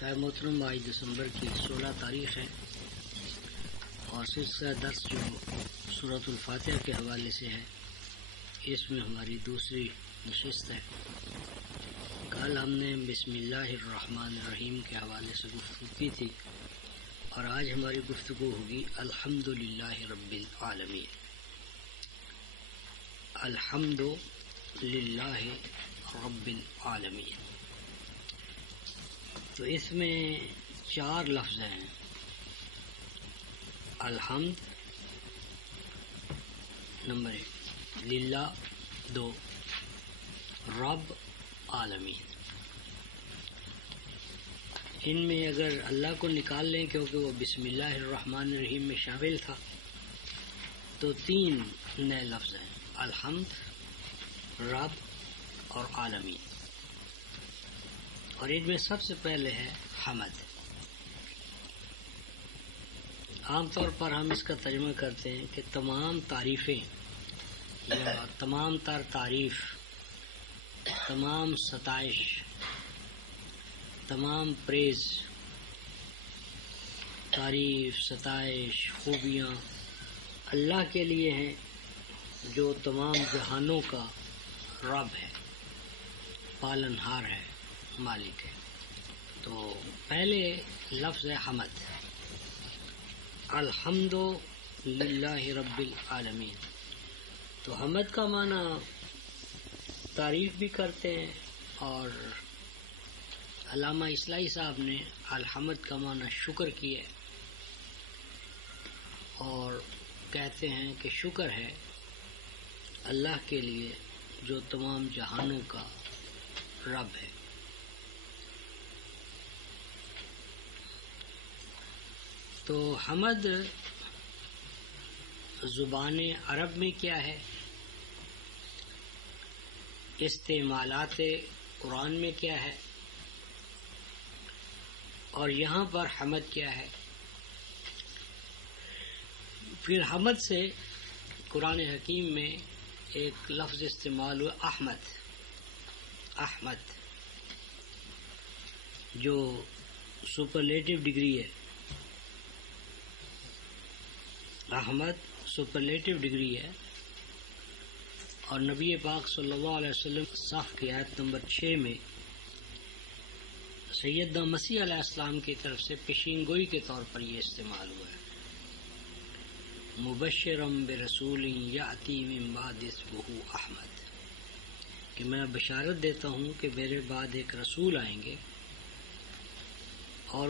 محترم 22 دسمبر کی 16 تاریخ ہے اور سلسلہ درس جو سورۃ الفاتحہ کے حوالے سے ہے اس میں ہماری دوسری نشست ہے۔ کل ہم نے بسم اللہ الرحمن الرحیم کے حوالے سے گفتگو کی تھی اور آج ہماری گفتگو ہوگی الحمد للہ رب العالمین۔ الحمد للہ رب العالمین، تو اس میں 4 لفظ ہیں۔ الحمد نمبر 1، للہ 2، رب عالمین۔ ان میں اگر اللہ کو نکال لیں کیونکہ وہ بسم اللہ الرحمن الرحیم میں شامل تھا تو 3 نئے لفظ ہیں، الحمد، رب اور عالمین، اور ان میں سب سے پہلے ہے حمد۔ عام طور پر ہم اس کا ترجمہ کرتے ہیں کہ تمام تعریفیں یا تمام تر تعریف، تمام ستائش، تمام پریز، تعریف، ستائش، خوبیاں اللہ کے لیے ہیں جو تمام جہانوں کا رب ہے، پالنہار ہے، مالک ہے۔ تو پہلے لفظ ہے حمد، الحمد للہ رب العالمین۔ تو حمد کا معنی تعریف بھی کرتے ہیں، اور علامہ اصلاحی صاحب نے الحمد کا معنی شکر کیا اور کہتے ہیں کہ شکر ہے اللہ کے لیے جو تمام جہانوں کا رب ہے۔ تو حمد زبان عرب میں کیا ہے، استعمالات قرآن میں کیا ہے، اور یہاں پر حمد کیا ہے۔ پھر حمد سے قرآن حکیم میں ایک لفظ استعمال ہوا احمد، احمد جو سپرلیٹو ڈگری ہے، احمد سپرلیٹو ڈگری ہے، اور نبی پاک صلی اللہ علیہ وسلم صف کی آیت نمبر 6 میں سیدنا مسیح علیہ السلام کی طرف سے پیشین گوئی کے طور پر یہ استعمال ہوا ہے، مبشرم برسول یاتی من بعد اسمہ احمد، کہ میں بشارت دیتا ہوں کہ میرے بعد ایک رسول آئیں گے، اور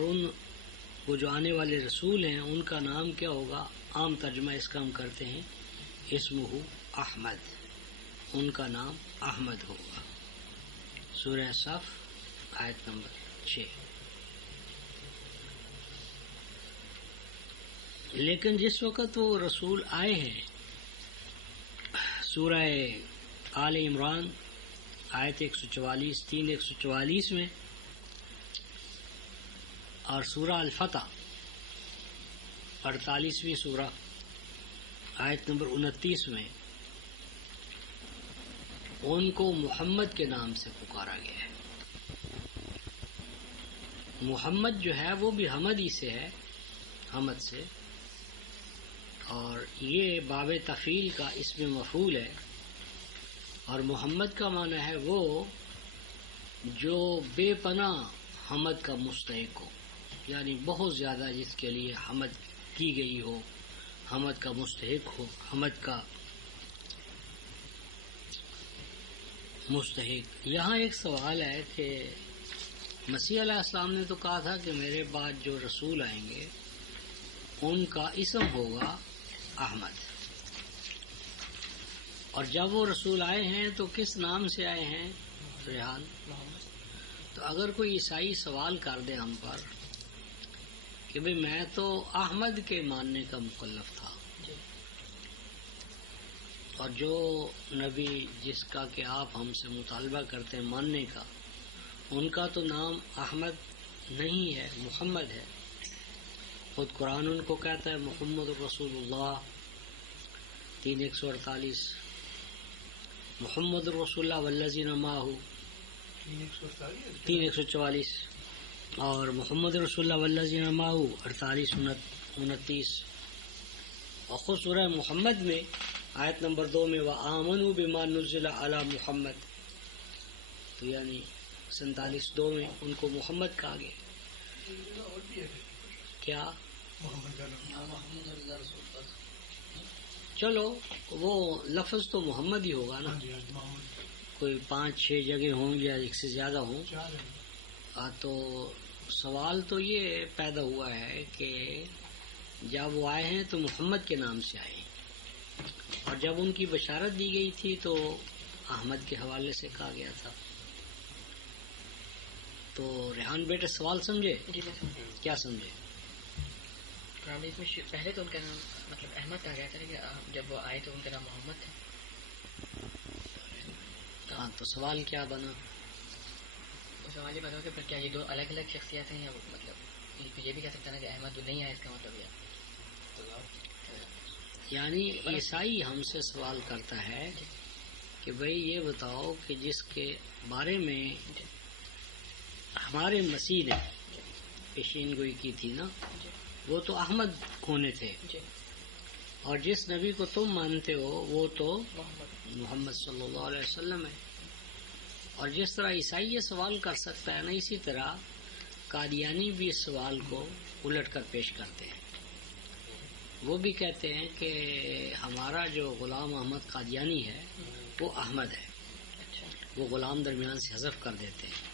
وہ جو آنے والے رسول ہیں ان کا نام کیا ہوگا، عام ترجمہ اس کا ہم کرتے ہیں اسمہ احمد، ان کا نام احمد ہوگا۔ سورہ صف آیت نمبر 6۔ لیکن جس وقت وہ رسول آئے ہیں، سورہ آل عمران آیت 144، 3:144 میں، اور سورہ الفتح 48ویں سورہ آیت نمبر 29 میں ان کو محمد کے نام سے پکارا گیا ہے۔ محمد جو ہے وہ بھی حمد ہی سے ہے، حمد سے، اور یہ باب تفعیل کا اسم مفعول ہے، اور محمد کا معنی ہے وہ جو بے پناہ حمد کا مستحق ہو، یعنی بہت زیادہ جس کے لیے حمد کی گئی ہو، حمد کا مستحق ہو، حمد کا مستحق۔ یہاں ایک سوال ہے کہ مسیح علیہ السلام نے تو کہا تھا کہ میرے بعد جو رسول آئیں گے ان کا اسم ہوگا احمد، اور جب وہ رسول آئے ہیں تو کس نام سے آئے ہیں، ریحان۔ تو اگر کوئی عیسائی سوال کر دے ہم پر کہ بھئی میں تو احمد کے ماننے کا مکلف تھا، اور جو نبی جس کا کہ آپ ہم سے مطالبہ کرتے ہیں ماننے کا، ان کا تو نام احمد نہیں ہے، محمد ہے۔ خود قرآن ان کو کہتا ہے محمد رسول اللہ 3:148، محمد رسول اللہ والذین معہ 3:144، اور محمد رسول اللہ والذین معہ 48 29. اور خود سورہ محمد میں آیت نمبر 2 میں وآمنوا بما نزل علی محمد، تو یعنی 47 میں ان کو محمد کہا گیا. کیا چلو وہ لفظ تو محمد ہی ہوگا نا، کوئی 5-6 جگہ ہوں یا ایک سے زیادہ ہوں. تو سوال تو یہ پیدا ہوا ہے کہ جب وہ آئے ہیں تو محمد کے نام سے آئے، اور جب ان کی بشارت دی گئی تھی تو احمد کے حوالے سے کہا گیا تھا. تو ریحان بیٹے سوال سمجھے؟ کیا سمجھے؟ اس میں پہلے تو ان کا نام مطلب احمد کہا گیا تھا، لیکن جب وہ آئے تو ان کا نام محمد تھا. ہاں تو سوال کیا بنا؟ سوال یہ بتاؤ کہ پھر کیا یہ دو الگ الگ شخصیات ہیں، یا مطلب یہ بھی کہہ سکتا نا کہ احمد جو نہیں آیا اس کا مطلب یعنی عیسائی ہم سے سوال کرتا ہے کہ بھئی یہ بتاؤ کہ جس کے بارے میں ہمارے مسیح نے پیشین گوئی کی تھی نا، وہ تو احمد ہونے تھے، اور جس نبی کو تم مانتے ہو وہ تو محمد صلی اللہ علیہ وسلم ہے. اور جس طرح عیسائی یہ سوال کر سکتا ہے نا، اسی طرح قادیانی بھی اس سوال کو الٹ کر پیش کرتے ہیں. وہ بھی کہتے ہیں کہ ہمارا جو غلام احمد قادیانی ہے وہ احمد ہے. وہ غلام درمیان سے حذف کر دیتے ہیں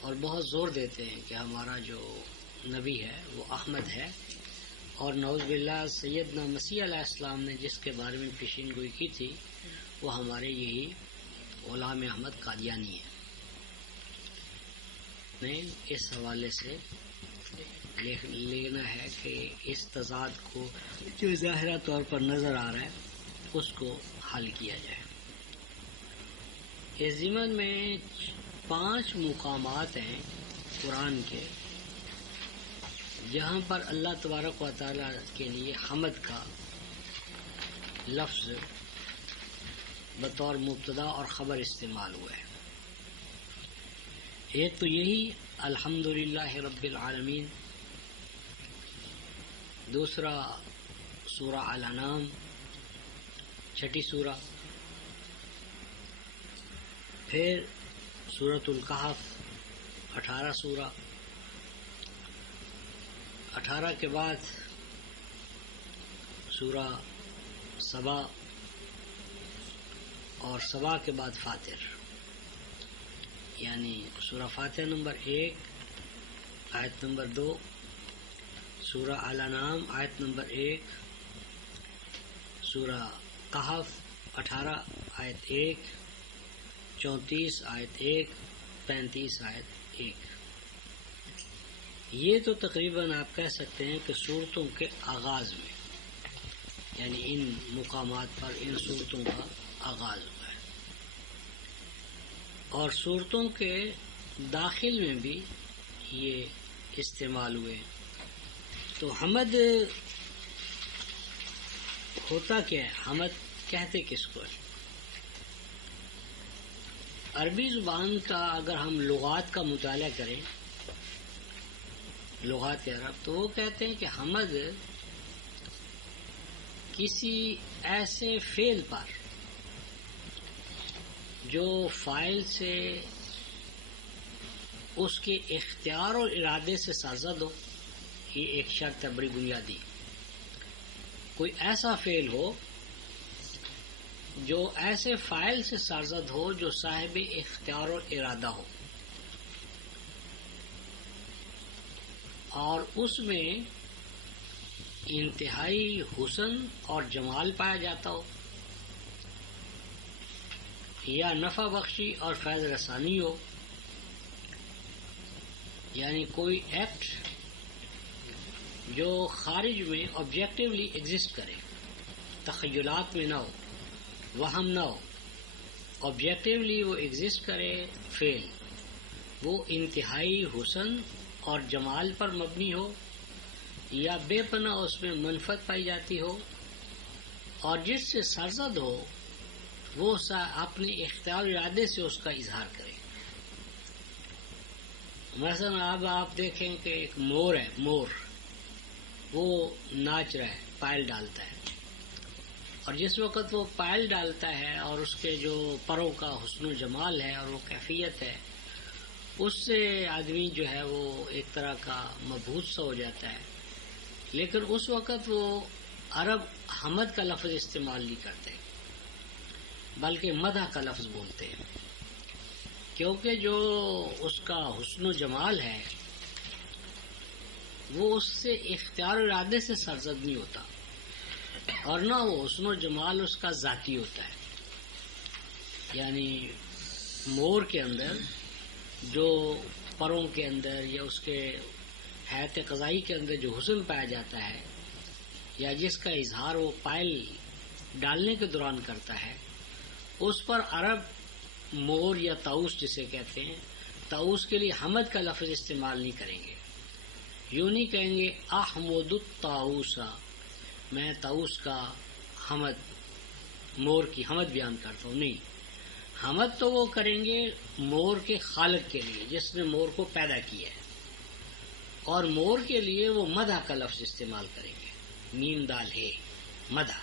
اور بہت زور دیتے ہیں کہ ہمارا جو نبی ہے وہ احمد ہے. اور نعوذ باللہ سیدنا مسیح علیہ السلام نے جس کے بارے میں پیشین گوئی کی تھی وہ ہمارے یہی غلام احمد قادیانی ہے. میں اس حوالے سے لینا ہے کہ اس تضاد کو جو ظاہرہ طور پر نظر آ رہا ہے اس کو حل کیا جائے. اس ضمن میں 5 مقامات ہیں قرآن کے جہاں پر اللہ تبارک و تعالیٰ کے لیے حمد کا لفظ بطور مبتدا اور خبر استعمال ہوا ہے. ایک تو یہی الحمدللہ رب العالمین، دوسرا سورہ الانعام 6 سورہ، پھر سورۃ الکہف 18 سورہ، 18 کے بعد سورہ سبا، اور سبا کے بعد فاتر، یعنی سورہ فاتر نمبر 1 آیت نمبر 2، سورہ الانعام آیت نمبر 1، سورہ کہف 18 آیت 1، 34 آیت 1، 35 آیت 1. یہ تو تقریباً آپ کہہ سکتے ہیں کہ سورتوں کے آغاز میں، یعنی ان مقامات پر ان سورتوں کا آغاز ہوا ہے. اور سورتوں کے داخل میں بھی یہ استعمال ہوئے. تو حمد ہوتا کیا ہے؟ حمد کہتے کس کو ہے؟ عربی زبان کا اگر ہم لغات کا مطالعہ کریں، لغات عرب، تو وہ کہتے ہیں کہ حمد کسی ایسے فعل پر جو فاعل سے اس کے اختیار اور ارادے سے سرزد ہو، یہ ایک شرط ہے بڑی بنیادی. کوئی ایسا فعل ہو جو ایسے فاعل سے سرزد ہو جو صاحب اختیار اور ارادہ ہو، اور اس میں انتہائی حسن اور جمال پایا جاتا ہو، یا نفع بخشی اور فیض رسانی ہو. یعنی کوئی ایکٹ جو خارج میں آبجیکٹیولی ایگزسٹ کرے، تخیلات میں نہ ہو، وہم نہ ہو، آبجیکٹیولی وہ ایگزسٹ کرے فعل، وہ انتہائی حسن اور جمال پر مبنی ہو، یا بے پناہ اس میں منفعت پائی جاتی ہو، اور جس سے سرزد ہو وہ اپنے اختیار ارادے سے اس کا اظہار کرے. مثلا اب آپ دیکھیں کہ ایک مور ہے، مور وہ ناچ رہا ہے، پائل ڈالتا ہے، اور جس وقت وہ پائل ڈالتا ہے اور اس کے جو پروں کا حسن و جمال ہے اور وہ کیفیت ہے، اس سے آدمی جو ہے وہ ایک طرح کا مبہوت سا ہو جاتا ہے. لیکن اس وقت وہ عرب حمد کا لفظ استعمال نہیں کرتے بلکہ مدح کا لفظ بولتے ہیں، کیونکہ جو اس کا حسن و جمال ہے وہ اس سے اختیار و ارادے سے سرزد نہیں ہوتا، اور نہ وہ حسن و جمال اس کا ذاتی ہوتا ہے. یعنی مور کے اندر جو پروں کے اندر یا اس کے حیات قضائی کے اندر جو حسن پایا جاتا ہے یا جس کا اظہار وہ پائل ڈالنے کے دوران کرتا ہے، اس پر عرب مور یا طاؤس جسے کہتے ہیں، طاؤس کے لیے حمد کا لفظ استعمال نہیں کریں گے. یوں نہیں کہیں گے احمد الطاؤس، میں طاؤس کا حمد، مور کی حمد بیان کرتا ہوں. نہیں، حمد تو وہ کریں گے مور کے خالق کے لیے جس نے مور کو پیدا کیا ہے، اور مور کے لیے وہ مدح کا لفظ استعمال کریں گے. میم دال ہے، مدح.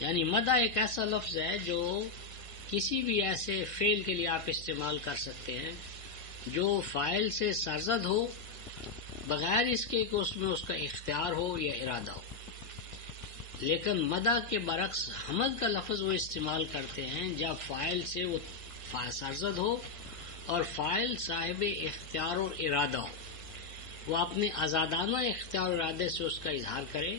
یعنی مدح ایک ایسا لفظ ہے جو کسی بھی ایسے فعل کے لیے آپ استعمال کر سکتے ہیں جو فاعل سے سرزد ہو بغیر اس کے کہ اس میں اس کا اختیار ہو یا ارادہ ہو. لیکن مدح کے برعکس حمد کا لفظ وہ استعمال کرتے ہیں جب فاعل سے وہ سرزد ہو اور فاعل صاحب اختیار اور ارادہ ہو، وہ اپنے آزادانہ اختیار اور ارادے سے اس کا اظہار کرے،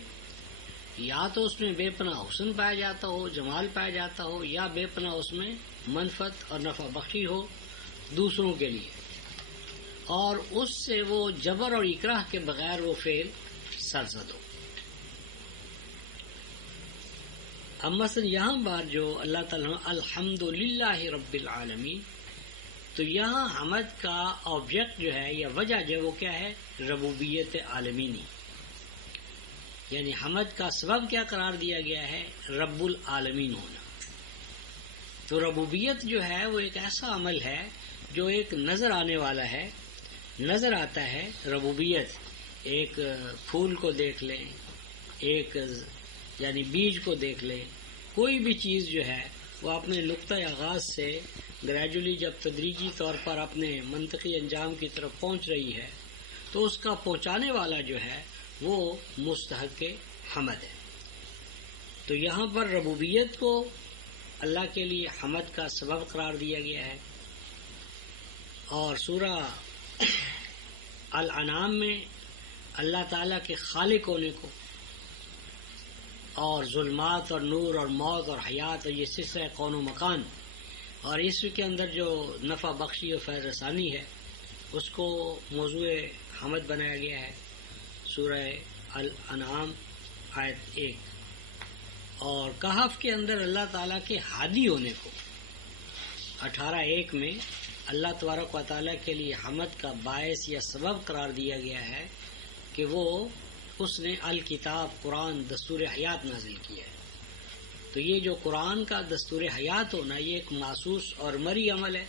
یا تو اس میں بے پناہ حسن پایا جاتا ہو، جمال پایا جاتا ہو، یا بے پناہ اس میں منفعت اور نفع بخشی ہو دوسروں کے لیے، اور اس سے وہ جبر اور اکراہ کے بغیر وہ فعل سرزد ہو. اب مثلا یہاں بات جو اللہ تعالیٰ الحمدللہ رب العالمین، تو یہاں حمد کا آبجیکٹ جو ہے یا وجہ جو ہے وہ کیا ہے؟ ربوبیت عالمینی. یعنی حمد کا سبب کیا قرار دیا گیا ہے؟ رب العالمین ہونا. تو ربوبیت جو ہے وہ ایک ایسا عمل ہے جو ایک نظر آنے والا ہے، نظر آتا ہے. ربوبیت ایک پھول کو دیکھ لیں، ایک یعنی بیج کو دیکھ لیں، کوئی بھی چیز جو ہے وہ اپنے نقطۂ آغاز سے گریجولی جب تدریجی طور پر اپنے منطقی انجام کی طرف پہنچ رہی ہے تو اس کا پہنچانے والا جو ہے وہ مستحق حمد ہے. تو یہاں پر ربوبیت کو اللہ کے لیے حمد کا سبب قرار دیا گیا ہے. اور سورہ الانعام میں اللہ تعالیٰ کے خالق ہونے کو اور ظلمات اور نور اور موت اور حیات اور یہ سلسلہ کون و مکان اور اس کے اندر جو نفع بخشی اور فیض رسانی ہے اس کو موضوع حمد بنایا گیا ہے. سورہ الانعام آیت 1. اور کہف کے اندر اللہ تعالیٰ کے ہادی ہونے کو 18:1 میں اللہ تبارک و تعالیٰ کے لیے حمد کا باعث یا سبب قرار دیا گیا ہے کہ وہ اس نے الکتاب قرآن دستور حیات نازل کیا ہے. تو یہ جو قرآن کا دستور حیات ہونا یہ ایک محسوس اور مری عمل ہے.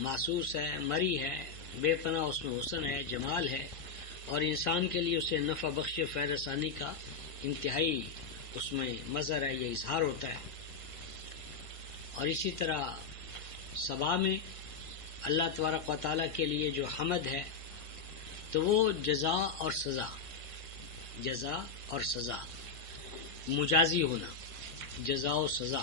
محسوس ہے، مری ہے، بے پناہ اس میں حسن ہے، جمال ہے، اور انسان کے لیے اسے نفع بخش فیض رسانی کا انتہائی اس میں مظہر ہے، یہ اظہار ہوتا ہے. اور اسی طرح صبا میں اللہ تبارک و تعالیٰ کے لیے جو حمد ہے تو وہ جزا اور سزا، جزا اور سزا، مجازی ہونا، جزا و سزا.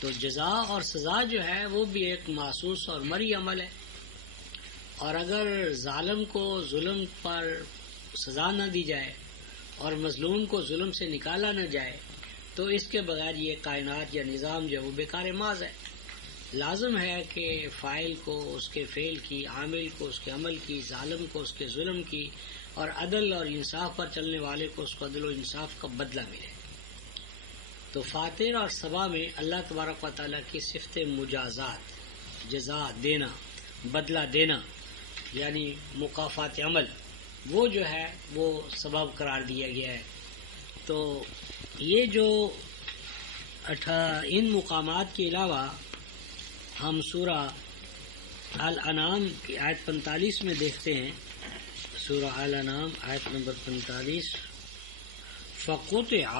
تو جزا اور سزا جو ہے وہ بھی ایک محسوس اور مری عمل ہے. اور اگر ظالم کو ظلم پر سزا نہ دی جائے اور مظلوم کو ظلم سے نکالا نہ جائے تو اس کے بغیر یہ کائنات یا نظام جو ہے وہ بیکار ماض ہے. لازم ہے کہ فاعل کو اس کے فعل کی، عامل کو اس کے عمل کی، ظالم کو اس کے ظلم کی، اور عدل اور انصاف پر چلنے والے کو اس کو عدل و انصاف کا بدلہ ملے. تو فاتر اور صبا میں اللہ تبارک و تعالیٰ کی صفت مجازات، جزا دینا، بدلہ دینا، یعنی مکافات عمل، وہ جو ہے وہ سبب قرار دیا گیا ہے. تو یہ جو ان مقامات کے علاوہ ہم سورہ الانعام کی آیت 45 میں دیکھتے ہیں، سورہ الانعام آیت نمبر 45، فقطع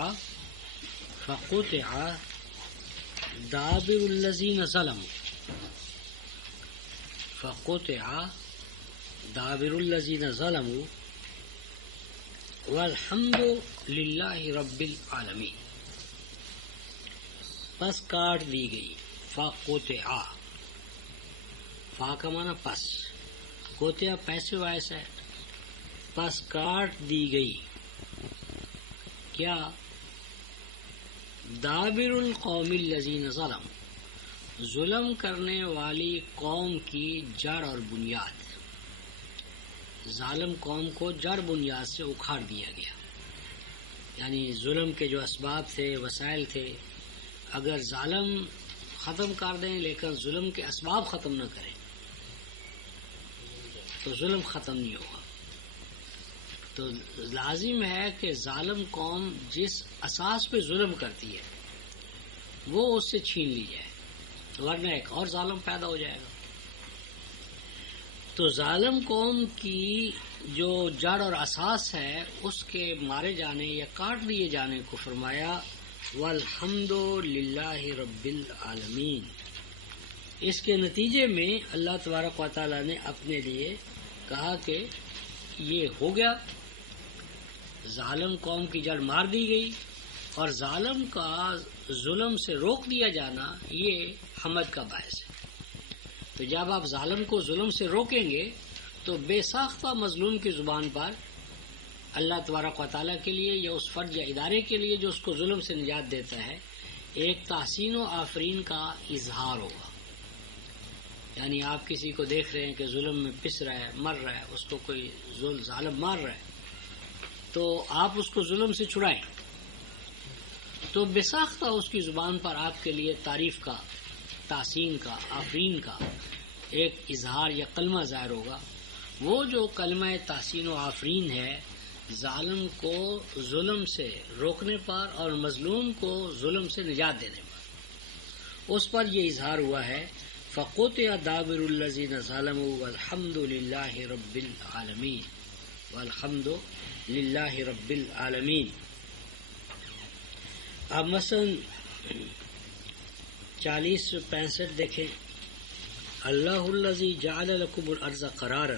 دابر الذین ظلموا، فقطع دابر الذین ظلموا والحمد للہ رب العالمین، پس کاٹ دی گئی، فقطع، فا کا معنی پس، قطع پیسے وائس ہے، پس کاٹ دی گئی کیا؟ دابر القوم الذین ظلم، ظلم کرنے والی قوم کی جڑ اور بنیاد، ظالم قوم کو جڑ بنیاد سے اکھاڑ دیا گیا، یعنی ظلم کے جو اسباب تھے، وسائل تھے، اگر ظالم ختم کر دیں لیکن ظلم کے اسباب ختم نہ کریں تو ظلم ختم نہیں ہوگا۔ تو لازم ہے کہ ظالم قوم جس اساس پہ ظلم کرتی ہے وہ اس سے چھین لی جائے، ورنہ ایک اور ظالم پیدا ہو جائے گا۔ تو ظالم قوم کی جو جڑ اور اساس ہے اس کے مارے جانے یا کاٹ دیے جانے کو فرمایا والحمد للہ رب العالمین۔ اس کے نتیجے میں اللہ تبارک و تعالیٰ نے اپنے لیے کہا کہ یہ ہو گیا، ظالم قوم کی جڑ مار دی گئی، اور ظالم کا ظلم سے روک دیا جانا یہ حمد کا باعث ہے۔ تو جب آپ ظالم کو ظلم سے روکیں گے تو بے ساختہ مظلوم کی زبان پر اللہ تبارک و تعالیٰ کے لیے یا اس فرد یا ادارے کے لیے جو اس کو ظلم سے نجات دیتا ہے ایک تحسین و آفرین کا اظہار ہوگا۔ یعنی آپ کسی کو دیکھ رہے ہیں کہ ظلم میں پس رہا ہے، مر رہا ہے، اس کو کوئی ظالم مار رہا ہے تو آپ اس کو ظلم سے چھڑائیں تو بے ساختہ اس کی زبان پر آپ کے لیے تعریف کا، تحسین کا، آفرین کا ایک اظہار یا کلمہ ظاہر ہوگا۔ وہ جو کلمہ تحسین و آفرین ہے ظالم کو ظلم سے روکنے پر اور مظلوم کو ظلم سے نجات دینے پر، اس پر یہ اظہار ہوا ہے فقطع دابر الذین ظلموا والحمد للہ رب العالمین، والحمد للہ رب العالمین۔ اب مثلا 40-65 دیکھیں، اللہ الذی جعل لکم الارض قرارا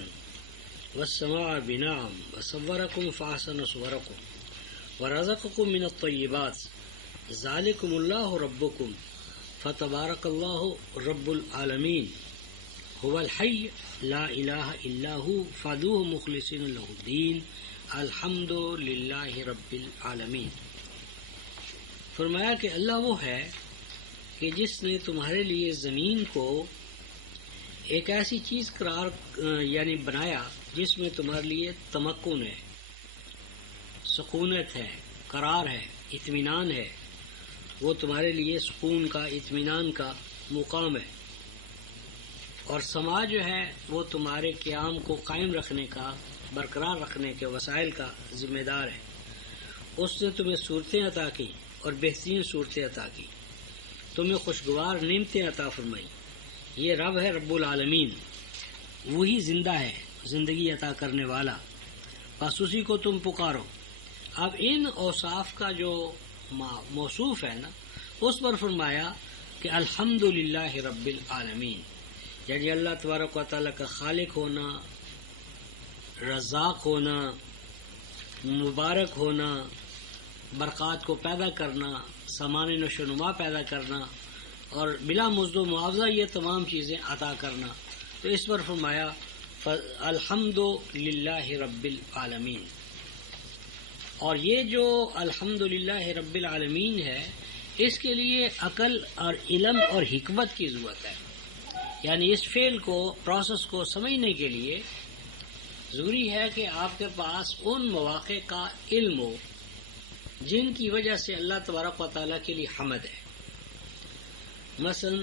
والسماء بناء وصورکم فاحسن صورکم ورزقکم من الطیبات ذالکم اللہ ربکم فتبارک اللہ رب العالمین هو الحی لا الہ الا هو فادعوہ مخلصین لہ الدین الحمد للہ رب العالمین۔ فرمایا کہ اللہ وہ ہے کہ جس نے تمہارے لیے زمین کو ایک ایسی چیز یعنی بنایا جس میں تمہارے لیے تمکن ہے، سکونت ہے، قرار ہے، اطمینان ہے، وہ تمہارے لیے سکون کا، اطمینان کا مقام ہے، اور سما جو ہے وہ تمہارے قیام کو قائم رکھنے کا، برقرار رکھنے کے وسائل کا ذمہ دار ہے۔ اس نے تمہیں صورتیں عطا کی اور بہترین صورتیں عطا کی، تمہیں خوشگوار نعمتیں عطا فرمائی۔ یہ رب ہے رب العالمین، وہی زندہ ہے، زندگی عطا کرنے والا، بس اسی کو تم پکارو۔ اب ان اوصاف کا جو موصوف ہے نا اس پر فرمایا کہ الحمد للہ رب العالمین، یعنی اللہ تبارک و تعالیٰ کا خالق ہونا، رزاق ہونا، مبارک ہونا، برکات کو پیدا کرنا، سامان نشو و نما پیدا کرنا اور بلا مزد و معاوضہ یہ تمام چیزیں عطا کرنا، تو اس پر فرمایا الحمد للہ رب العالمین۔ اور یہ جو الحمد للہ رب العالمین ہے اس کے لیے عقل اور علم اور حکمت کی ضرورت ہے، یعنی اس فعل کو، پروسیس کو سمجھنے کے لیے ضروری ہے کہ آپ کے پاس ان مواقع کا علم ہو جن کی وجہ سے اللہ تبارک و تعالیٰ کے لیے حمد ہے۔ مثلا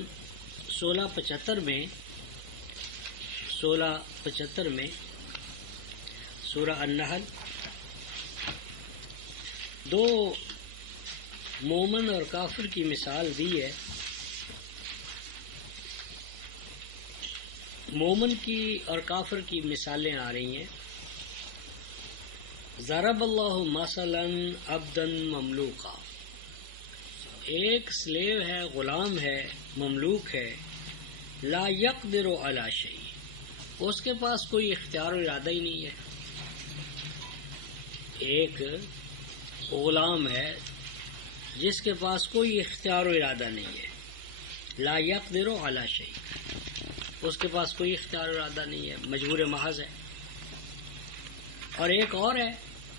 1675 میں سورہ النحل دو مومن اور کافر کی مثال دی ہے۔ مومن کی اور کافر کی مثالیں آ رہی ہیں. ضرب اللہ مثلا عبدا مملوکا، ایک سلیو ہے، غلام ہے، مملوک ہے، لا یقدر علی شیء، اس کے پاس کوئی اختیار و ارادہ ہی نہیں ہے. ایک غلام ہے جس کے پاس کوئی اختیار و ارادہ نہیں ہے، لا یقدر علی شیء، اس کے پاس کوئی اختیار و ارادہ نہیں ہے، مجبور محض ہے. اور ایک اور ہے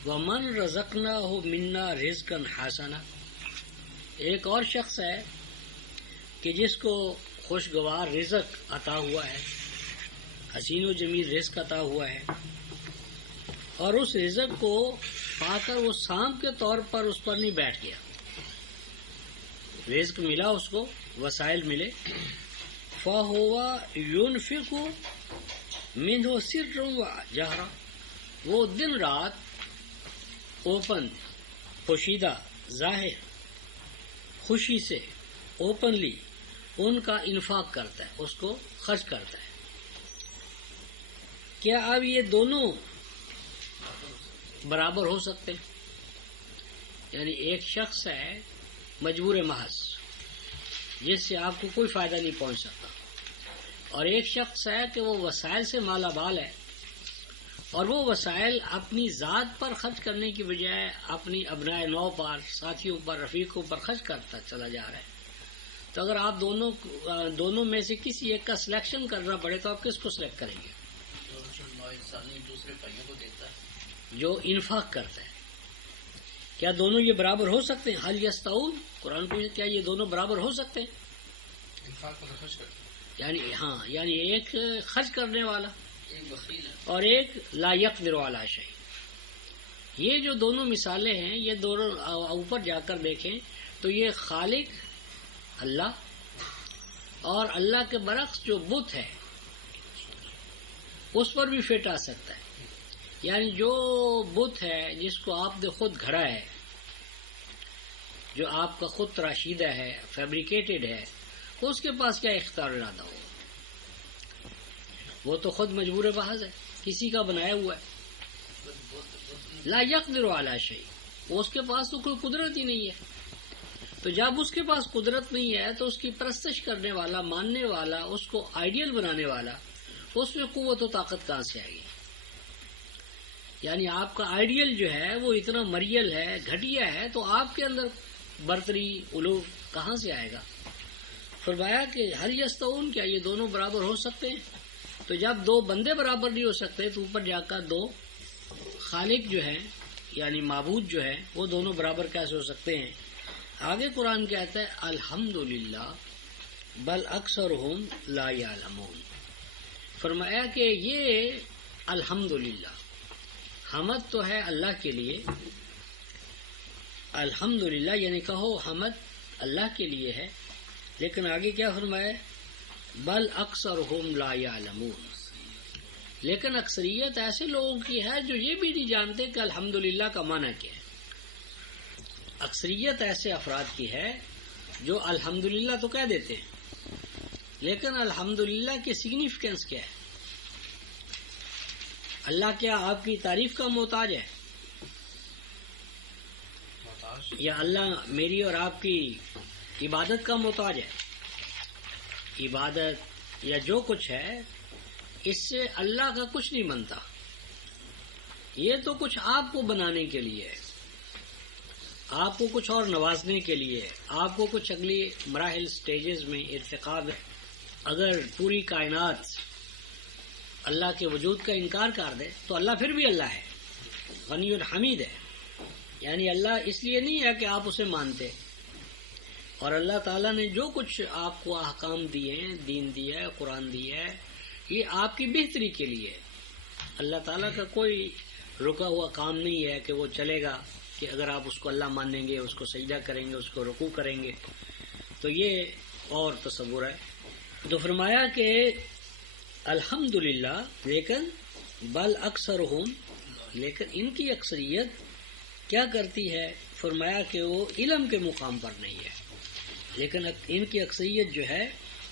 وَمَنْ رَزَقْنَاهُ مِنَّا رِزْقًا حَسَنًا، ایک اور شخص ہے کہ جس کو خوشگوار رزق عطا ہوا ہے، حسین و جمیل رزق عطا ہوا ہے، اور اس رزق کو پا کر وہ سانپ کے طور پر اس پر نہیں بیٹھ گیا. رزق ملا اس کو، وسائل ملے، فَهُوَ يُنْفِقُ مِنْهُ سِرًّا وَجَهْرًا، وہ دن رات اوپن، پوشیدہ، ظاہر، خوشی سے، اوپنلی ان کا انفاق کرتا ہے، اس کو خرچ کرتا ہے. کیا اب یہ دونوں برابر ہو سکتے ہیں؟ یعنی ایک شخص ہے مجبور محض جس سے آپ کو کوئی فائدہ نہیں پہنچ سکتا، اور ایک شخص ہے کہ وہ وسائل سے مالا مال ہے، اور وہ وسائل اپنی ذات پر خرچ کرنے کی بجائے اپنی ابنائے نو پر، ساتھیوں پر، رفیقوں پر خرچ کرتا چلا جا رہا ہے. تو اگر آپ دونوں میں سے کسی ایک کا سلیکشن کرنا پڑے تو آپ کس کو سلیکٹ کریں گے؟ دوسرے بھائیوں کو دیتا ہے، جو انفاق کرتا ہے. کیا دونوں یہ برابر ہو سکتے ہیں؟ حل یستوون، قرآن کو کیا یہ دونوں برابر ہو سکتے ہیں؟ انفاق کو خرچ کرتا یعنی ایک خرچ کرنے والا ہے، ایک بخیل ہے، اور ایک لا یقدر علی شیء. یہ جو دونوں مثالیں ہیں، یہ دونوں اوپر جا کر دیکھیں تو یہ خالق اللہ اور اللہ کے برعکس جو بت ہے اس پر بھی فٹ آ سکتا ہے. یعنی جو بت ہے جس کو آپ نے خود گھڑا ہے، جو آپ کا خود تراشیدہ ہے، فیبریکیٹڈ ہے، اس کے پاس کیا اختیار ارادہ ہو؟ وہ تو خود مجبور محض ہے، کسی کا بنایا ہوا ہے. لا یقدر علی شیء، اس کے پاس تو کوئی قدرت ہی نہیں ہے. تو جب اس کے پاس قدرت نہیں ہے تو اس کی پرستش کرنے والا، ماننے والا، اس کو آئیڈیل بنانے والا، اس میں قوت و طاقت کہاں سے آئے گی؟ یعنی آپ کا آئیڈیل جو ہے وہ اتنا مریل ہے، گھٹیا ہے، تو آپ کے اندر برتری، علو کہاں سے آئے گا؟ فرمایا کہ ہل یستوون، کیا یہ دونوں برابر ہو سکتے ہیں؟ تو جب دو بندے برابر نہیں ہو سکتے تو اوپر جا کر دو خالق جو ہیں، یعنی معبود جو ہے، وہ دونوں برابر کیسے ہو سکتے ہیں؟ آگے قرآن کہتا ہے الحمدللہ بل اکثرہم لا یعلمون. فرمایا کہ یہ الحمدللہ، حمد تو ہے اللہ کے لیے، الحمدللہ یعنی کہو حمد اللہ کے لیے ہے، لیکن آگے کیا فرمایا؟ بل اکثرہم لا یعلمون، لیکن اکثریت ایسے لوگوں کی ہے جو یہ بھی نہیں جانتے کہ الحمدللہ کا معنی کیا ہے. اکثریت ایسے افراد کی ہے جو الحمدللہ تو کہہ دیتے ہیں، لیکن الحمدللہ کی سگنیفیکینس کیا ہے؟ اللہ کیا آپ کی تعریف کا محتاج ہے؟ یا اللہ میری اور آپ کی عبادت کا محتاج ہے؟ عبادت یا جو کچھ ہے اس سے اللہ کا کچھ نہیں بنتا، یہ تو کچھ آپ کو بنانے کے لیے ہے، آپ کو کچھ اور نوازنے کے لیے، آپ کو کچھ اگلی مراحل سٹیجز میں ارتقاء میں. اگر پوری کائنات اللہ کے وجود کا انکار کر دے تو اللہ پھر بھی اللہ ہے، غنی الحمید ہے. یعنی اللہ اس لیے نہیں ہے کہ آپ اسے مانتے، اور اللہ تعالیٰ نے جو کچھ آپ کو احکام دیے ہیں، دین دیا ہے، قرآن دیا ہے، یہ آپ کی بہتری کے لیے ہے. اللہ تعالیٰ کا کوئی رکا ہوا کام نہیں ہے کہ وہ چلے گا کہ اگر آپ اس کو اللہ مانیں گے، اس کو سجدہ کریں گے، اس کو رکوع کریں گے تو یہ اور تصور ہے. تو فرمایا کہ الحمدللہ، لیکن بل اکثرہم، لیکن ان کی اکثریت کیا کرتی ہے؟ فرمایا کہ وہ علم کے مقام پر نہیں ہے، لیکن ان کی اکثریت جو ہے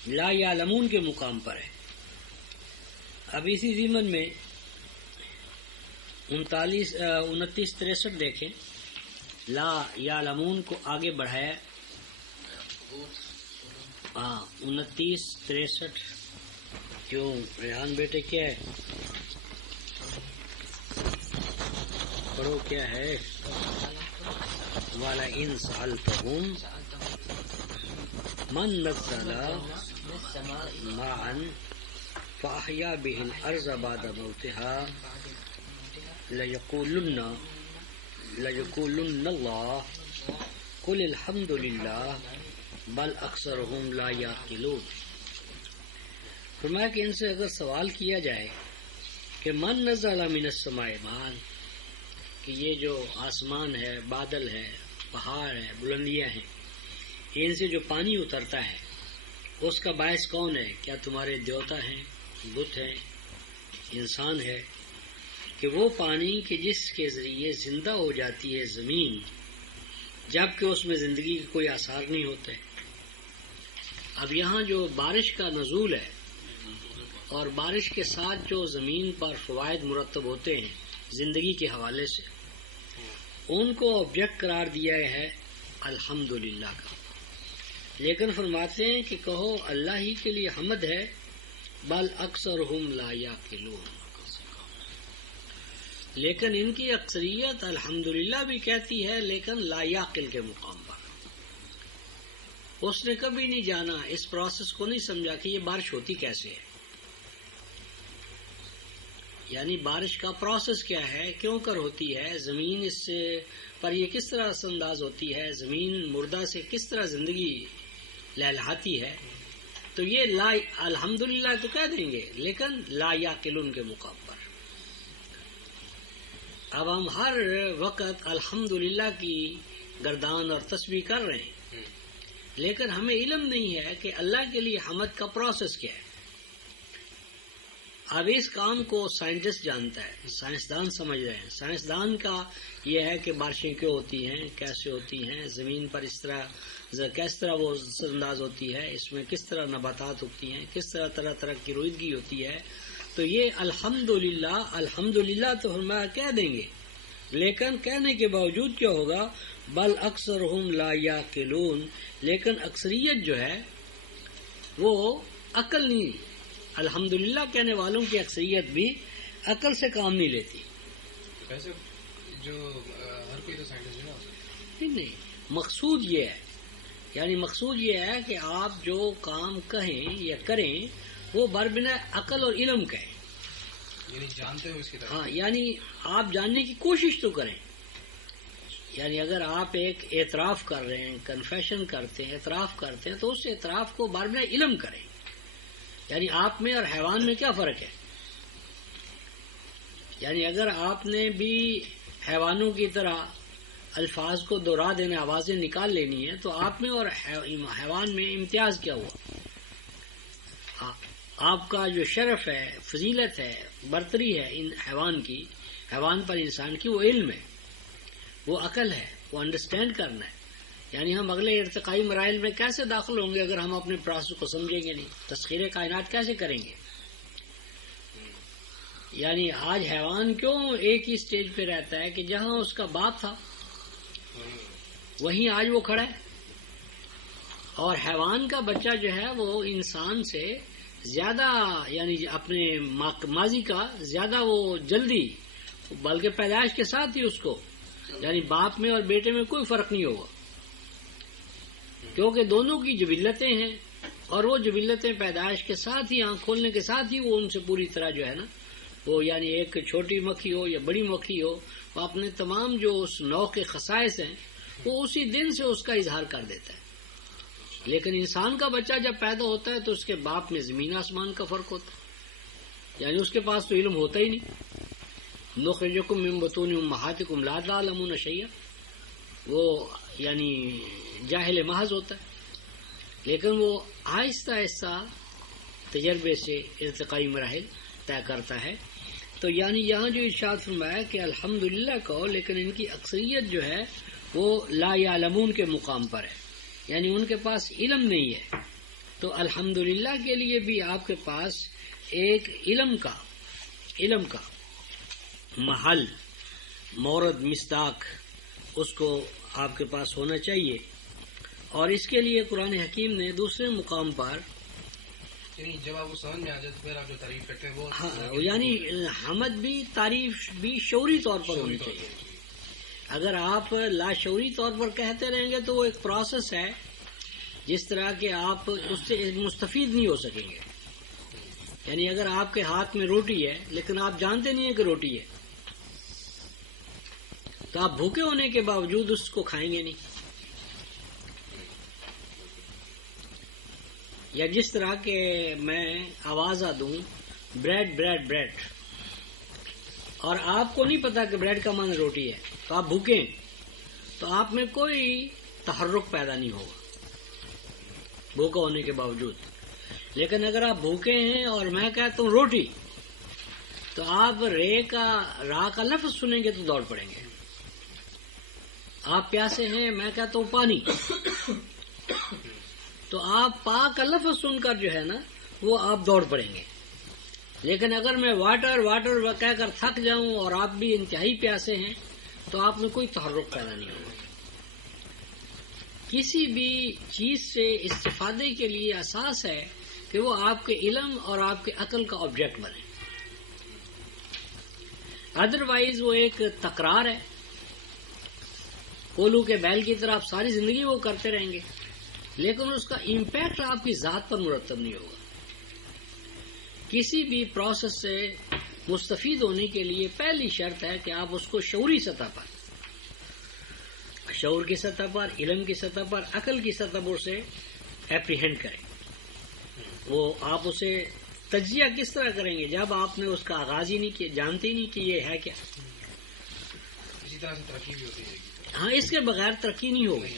لا یعلمون کے مقام پر ہے. اب اسی ضمن میں 29-63 دیکھیں، لا یعلمون کو آگے بڑھایا. 29-63 کیوں ریحان بیٹے کیا ہے؟ پڑھو کیا ہے؟ وَلَئِن سَأَلْتَهُمْ مَن نَزَّلَ مَاءً فَأَحْيَا بِهِ الْأَرْضَ بَعْدَ مَوْتِهَا لَيَقُولُنَّ اللَّهُ قُلِ الْحَمْدُ لِلَّهِ بَلْ أَكْثَرُهُمْ لَا يَعْقِلُونَ. فرمایا کہ ان سے اگر سوال کیا جائے کہ من نزل من السماء ماء، کہ یہ جو آسمان ہے، بادل ہے، پہاڑ ہے، بلندیاں ہیں، ان سے جو پانی اترتا ہے اس کا باعث کون ہے؟ کیا تمہارے دیوتا ہیں، بت ہیں، انسان ہے؟ کہ وہ پانی کہ جس کے ذریعے زندہ ہو جاتی ہے زمین جبکہ اس میں زندگی کے کوئی آثار نہیں ہوتے. اب یہاں جو بارش کا نزول ہے اور بارش کے ساتھ جو زمین پر فوائد مرتب ہوتے ہیں زندگی کے حوالے سے، ان کو آبجیکٹ قرار دیا ہے الحمدللہ کا. لیکن فرماتے ہیں کہ کہو اللہ ہی کے لیے حمد ہے، بل اکثرہم لا یعقلون، لیکن ان کی اکثریت الحمدللہ بھی کہتی ہے لیکن لا یعقل کے مقام پر. اس نے کبھی نہیں جانا، اس پروسیس کو نہیں سمجھا کہ یہ بارش ہوتی کیسے ہے، یعنی بارش کا پروسیس کیا ہے، کیوں کر ہوتی ہے، زمین اس سے پر یہ کس طرح اثر انداز ہوتی ہے، زمین مردہ سے کس طرح زندگی لہلہاتی ہے. تو یہ لا الحمدللہ تو کہہ دیں گے لیکن لا یعقلون کے مقام پر. اب ہم ہر وقت الحمدللہ کی گردان اور تسبیح کر رہے ہیں لیکن ہمیں علم نہیں ہے کہ اللہ کے لیے حمد کا پروسیس کیا ہے. اب اس کام کو سائنٹسٹ جانتا ہے، سائنسدان سمجھ رہے ہیں. سائنسدان کا یہ ہے کہ بارشیں کیوں ہوتی ہیں، کیسے ہوتی ہیں، زمین پر اس طرح کس طرح وہ اثر انداز ہوتی ہے، اس میں کس طرح نباتات اگتی ہیں، کس طرح طرح طرح کی رویدگی ہوتی ہے. تو یہ الحمدللہ تو ہم کہہ دیں گے لیکن کہنے کے باوجود کیا ہوگا، بل اکثرہم لا یعقلون، لیکن اکثریت جو ہے وہ عقل نہیں، الحمدللہ کہنے والوں کی اکثریت بھی عقل سے کام نہیں لیتی. ویسے جو ہر کوئی تو سائنٹسٹ ہے نا، نہیں، مقصود یہ ہے، یعنی مقصود یہ ہے کہ آپ جو کام کہیں یا کریں وہ بربنا عقل اور علم کہیں، یعنی جانتے ہو اس کی طرف. ہاں، یعنی آپ جاننے کی کوشش تو کریں. یعنی اگر آپ ایک اعتراف کر رہے ہیں، کنفیشن کرتے ہیں، اعتراف کرتے ہیں تو اس اعتراف کو بربنا علم کریں. یعنی آپ میں اور حیوان میں کیا فرق ہے؟ یعنی اگر آپ نے بھی حیوانوں کی طرح الفاظ کو دوہرا دینے، آوازیں نکال لینی ہیں، تو آپ میں اور حیوان میں امتیاز کیا ہوا؟ آپ کا جو شرف ہے، فضیلت ہے، برتری ہے ان حیوان پر انسان کی، وہ علم ہے، وہ عقل ہے، وہ انڈرسٹینڈ کرنا ہے. یعنی ہم اگلے ارتقائی مراحل میں کیسے داخل ہوں گے اگر ہم اپنے پروسیس کو سمجھیں گے نہیں؟ تسخیر کائنات کیسے کریں گے؟ یعنی آج حیوان کیوں ایک ہی سٹیج پہ رہتا ہے کہ جہاں اس کا باپ تھا وہیں آج وہ کھڑا ہے، اور حیوان کا بچہ جو ہے وہ انسان سے زیادہ، یعنی اپنے ماضی کا زیادہ وہ جلدی، بلکہ پیدائش کے ساتھ ہی اس کو، یعنی باپ میں اور بیٹے میں کوئی فرق نہیں ہوگا کیونکہ دونوں کی جبلتیں ہیں، اور وہ جبلتیں پیدائش کے ساتھ ہی، آنکھ کھولنے کے ساتھ ہی وہ ان سے پوری طرح جو ہے نا، وہ یعنی ایک چھوٹی مکھی ہو یا بڑی مکھی ہو، وہ اپنے تمام جو اس نوع کے خصائص ہیں وہ اسی دن سے اس کا اظہار کر دیتا ہے. لیکن انسان کا بچہ جب پیدا ہوتا ہے تو اس کے باپ میں زمین آسمان کا فرق ہوتا ہے، یعنی اس کے پاس تو علم ہوتا ہی نہیں. نخرجکم من بطون امہاتکم لا تعلمون شیئا، وہ یعنی جاہل محض ہوتا ہے. لیکن وہ آہستہ آہستہ تجربے سے ارتقائی مراحل طے کرتا ہے. تو یعنی یہاں جو ارشاد فرمایا کہ الحمدللہ کہو، لیکن ان کی اکثریت جو ہے وہ لا یعلمون کے مقام پر ہے، یعنی ان کے پاس علم نہیں ہے. تو الحمدللہ کے لیے بھی آپ کے پاس ایک علم کا محل، مورد، مصداق اس کو آپ کے پاس ہونا چاہیے. اور اس کے لیے قرآن حکیم نے دوسرے مقام پر یعنی جب آپ کو سمجھ میں آ جائے تو پھر آپ جو تعریف کرتے ہیں وہ ہاں، یعنی حمد بھی، تعریف بھی شعوری طور پر ہونی چاہیے. اگر آپ لاشعوری طور پر کہتے رہیں گے تو وہ ایک پروسیس ہے، جس طرح کہ آپ اس سے مستفید نہیں ہو سکیں گے. یعنی اگر آپ کے ہاتھ میں روٹی ہے لیکن آپ جانتے نہیں ہیں کہ روٹی ہے، تو آپ بھوکے ہونے کے باوجود اس کو کھائیں گے نہیں. یا جس طرح کہ میں آواز دوں بریڈ بریڈ بریڈ، اور آپ کو نہیں پتا کہ بریڈ کا معنی روٹی ہے، تو آپ بھوکے ہیں، تو آپ میں کوئی تحرک پیدا نہیں ہوگا بھوکا ہونے کے باوجود. لیکن اگر آپ بھوکے ہیں اور میں کہتا ہوں روٹی، تو آپ را کا لفظ سنیں گے تو دوڑ پڑیں گے. آپ پیاسے ہیں، میں کہتا ہوں پانی، تو آپ پا کا لفظ سن کر جو ہے نا وہ آپ دوڑ پڑیں گے. لیکن اگر میں واٹر واٹر کہہ کر تھک جاؤں اور آپ بھی انتہائی پیاسے ہیں تو آپ میں کوئی تحرک پیدا نہیں ہوگا. کسی بھی چیز سے استفادے کے لیے اساس ہے کہ وہ آپ کے علم اور آپ کے عقل کا آبجیکٹ بنے. ادروائز وہ ایک تکرار ہے، کولو کے بیل کی طرح آپ ساری زندگی وہ کرتے رہیں گے، لیکن اس کا امپیکٹ آپ کی ذات پر مرتب نہیں ہوگا. کسی بھی پروسیس سے مستفید ہونے کے لیے پہلی شرط ہے کہ آپ اس کو شعوری سطح پر، شعور کی سطح پر، علم کی سطح پر، عقل کی سطح پر اسے اپریہینڈ کریں. وہ آپ اسے تجزیہ کس طرح کریں گے جب آپ نے اس کا آغاز ہی نہیں کیا، جانتے ہی نہیں کہ یہ ہے کیا. اسی طرح سے ترقی بھی ہوتی ہے. ہاں، اس کے بغیر ترقی نہیں ہوگی.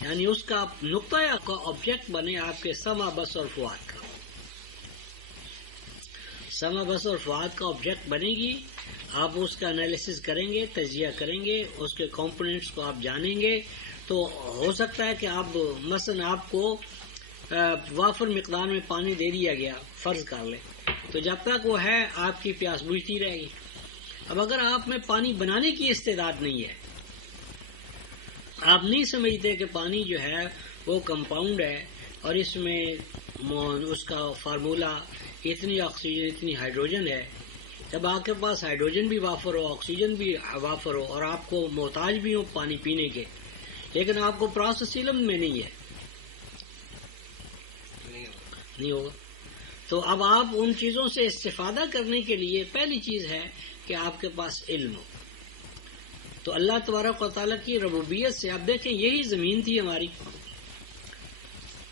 یعنی اس کا نقطہ کا آبجیکٹ بنے آپ کے سمع، بصر اور فؤاد کا. سمع، بصر اور فؤاد کا آبجیکٹ بنے گی. آپ اس کا انالیسس کریں گے، تجزیہ کریں گے، اس کے کمپوننٹس کو آپ جانیں گے. تو ہو سکتا ہے کہ آپ مثلا آپ کو وافر مقدار میں پانی دے دیا گیا، فرض کر لیں، تو جب تک وہ ہے آپ کی پیاس بجھتی رہے گی. اب اگر آپ میں پانی بنانے کی استعداد نہیں ہے، آپ نہیں سمجھتے کہ پانی جو ہے وہ کمپاؤنڈ ہے اور اس میں اس کا فارمولا اتنی آکسیجن اتنی ہائیڈروجن ہے، جب آپ کے پاس ہائیڈروجن بھی وافر ہو، آکسیجن بھی وافر ہو، اور آپ کو محتاج بھی ہو پانی پینے کے، لیکن آپ کو پروسیس علم میں نہیں ہے، نہیں ہوگا. تو اب آپ ان چیزوں سے استفادہ کرنے کے لیے پہلی چیز ہے کہ آپ کے پاس علم ہو. تو اللہ تبارک و تعالیٰ کی ربوبیت سے آپ دیکھیں، یہی زمین تھی ہماری،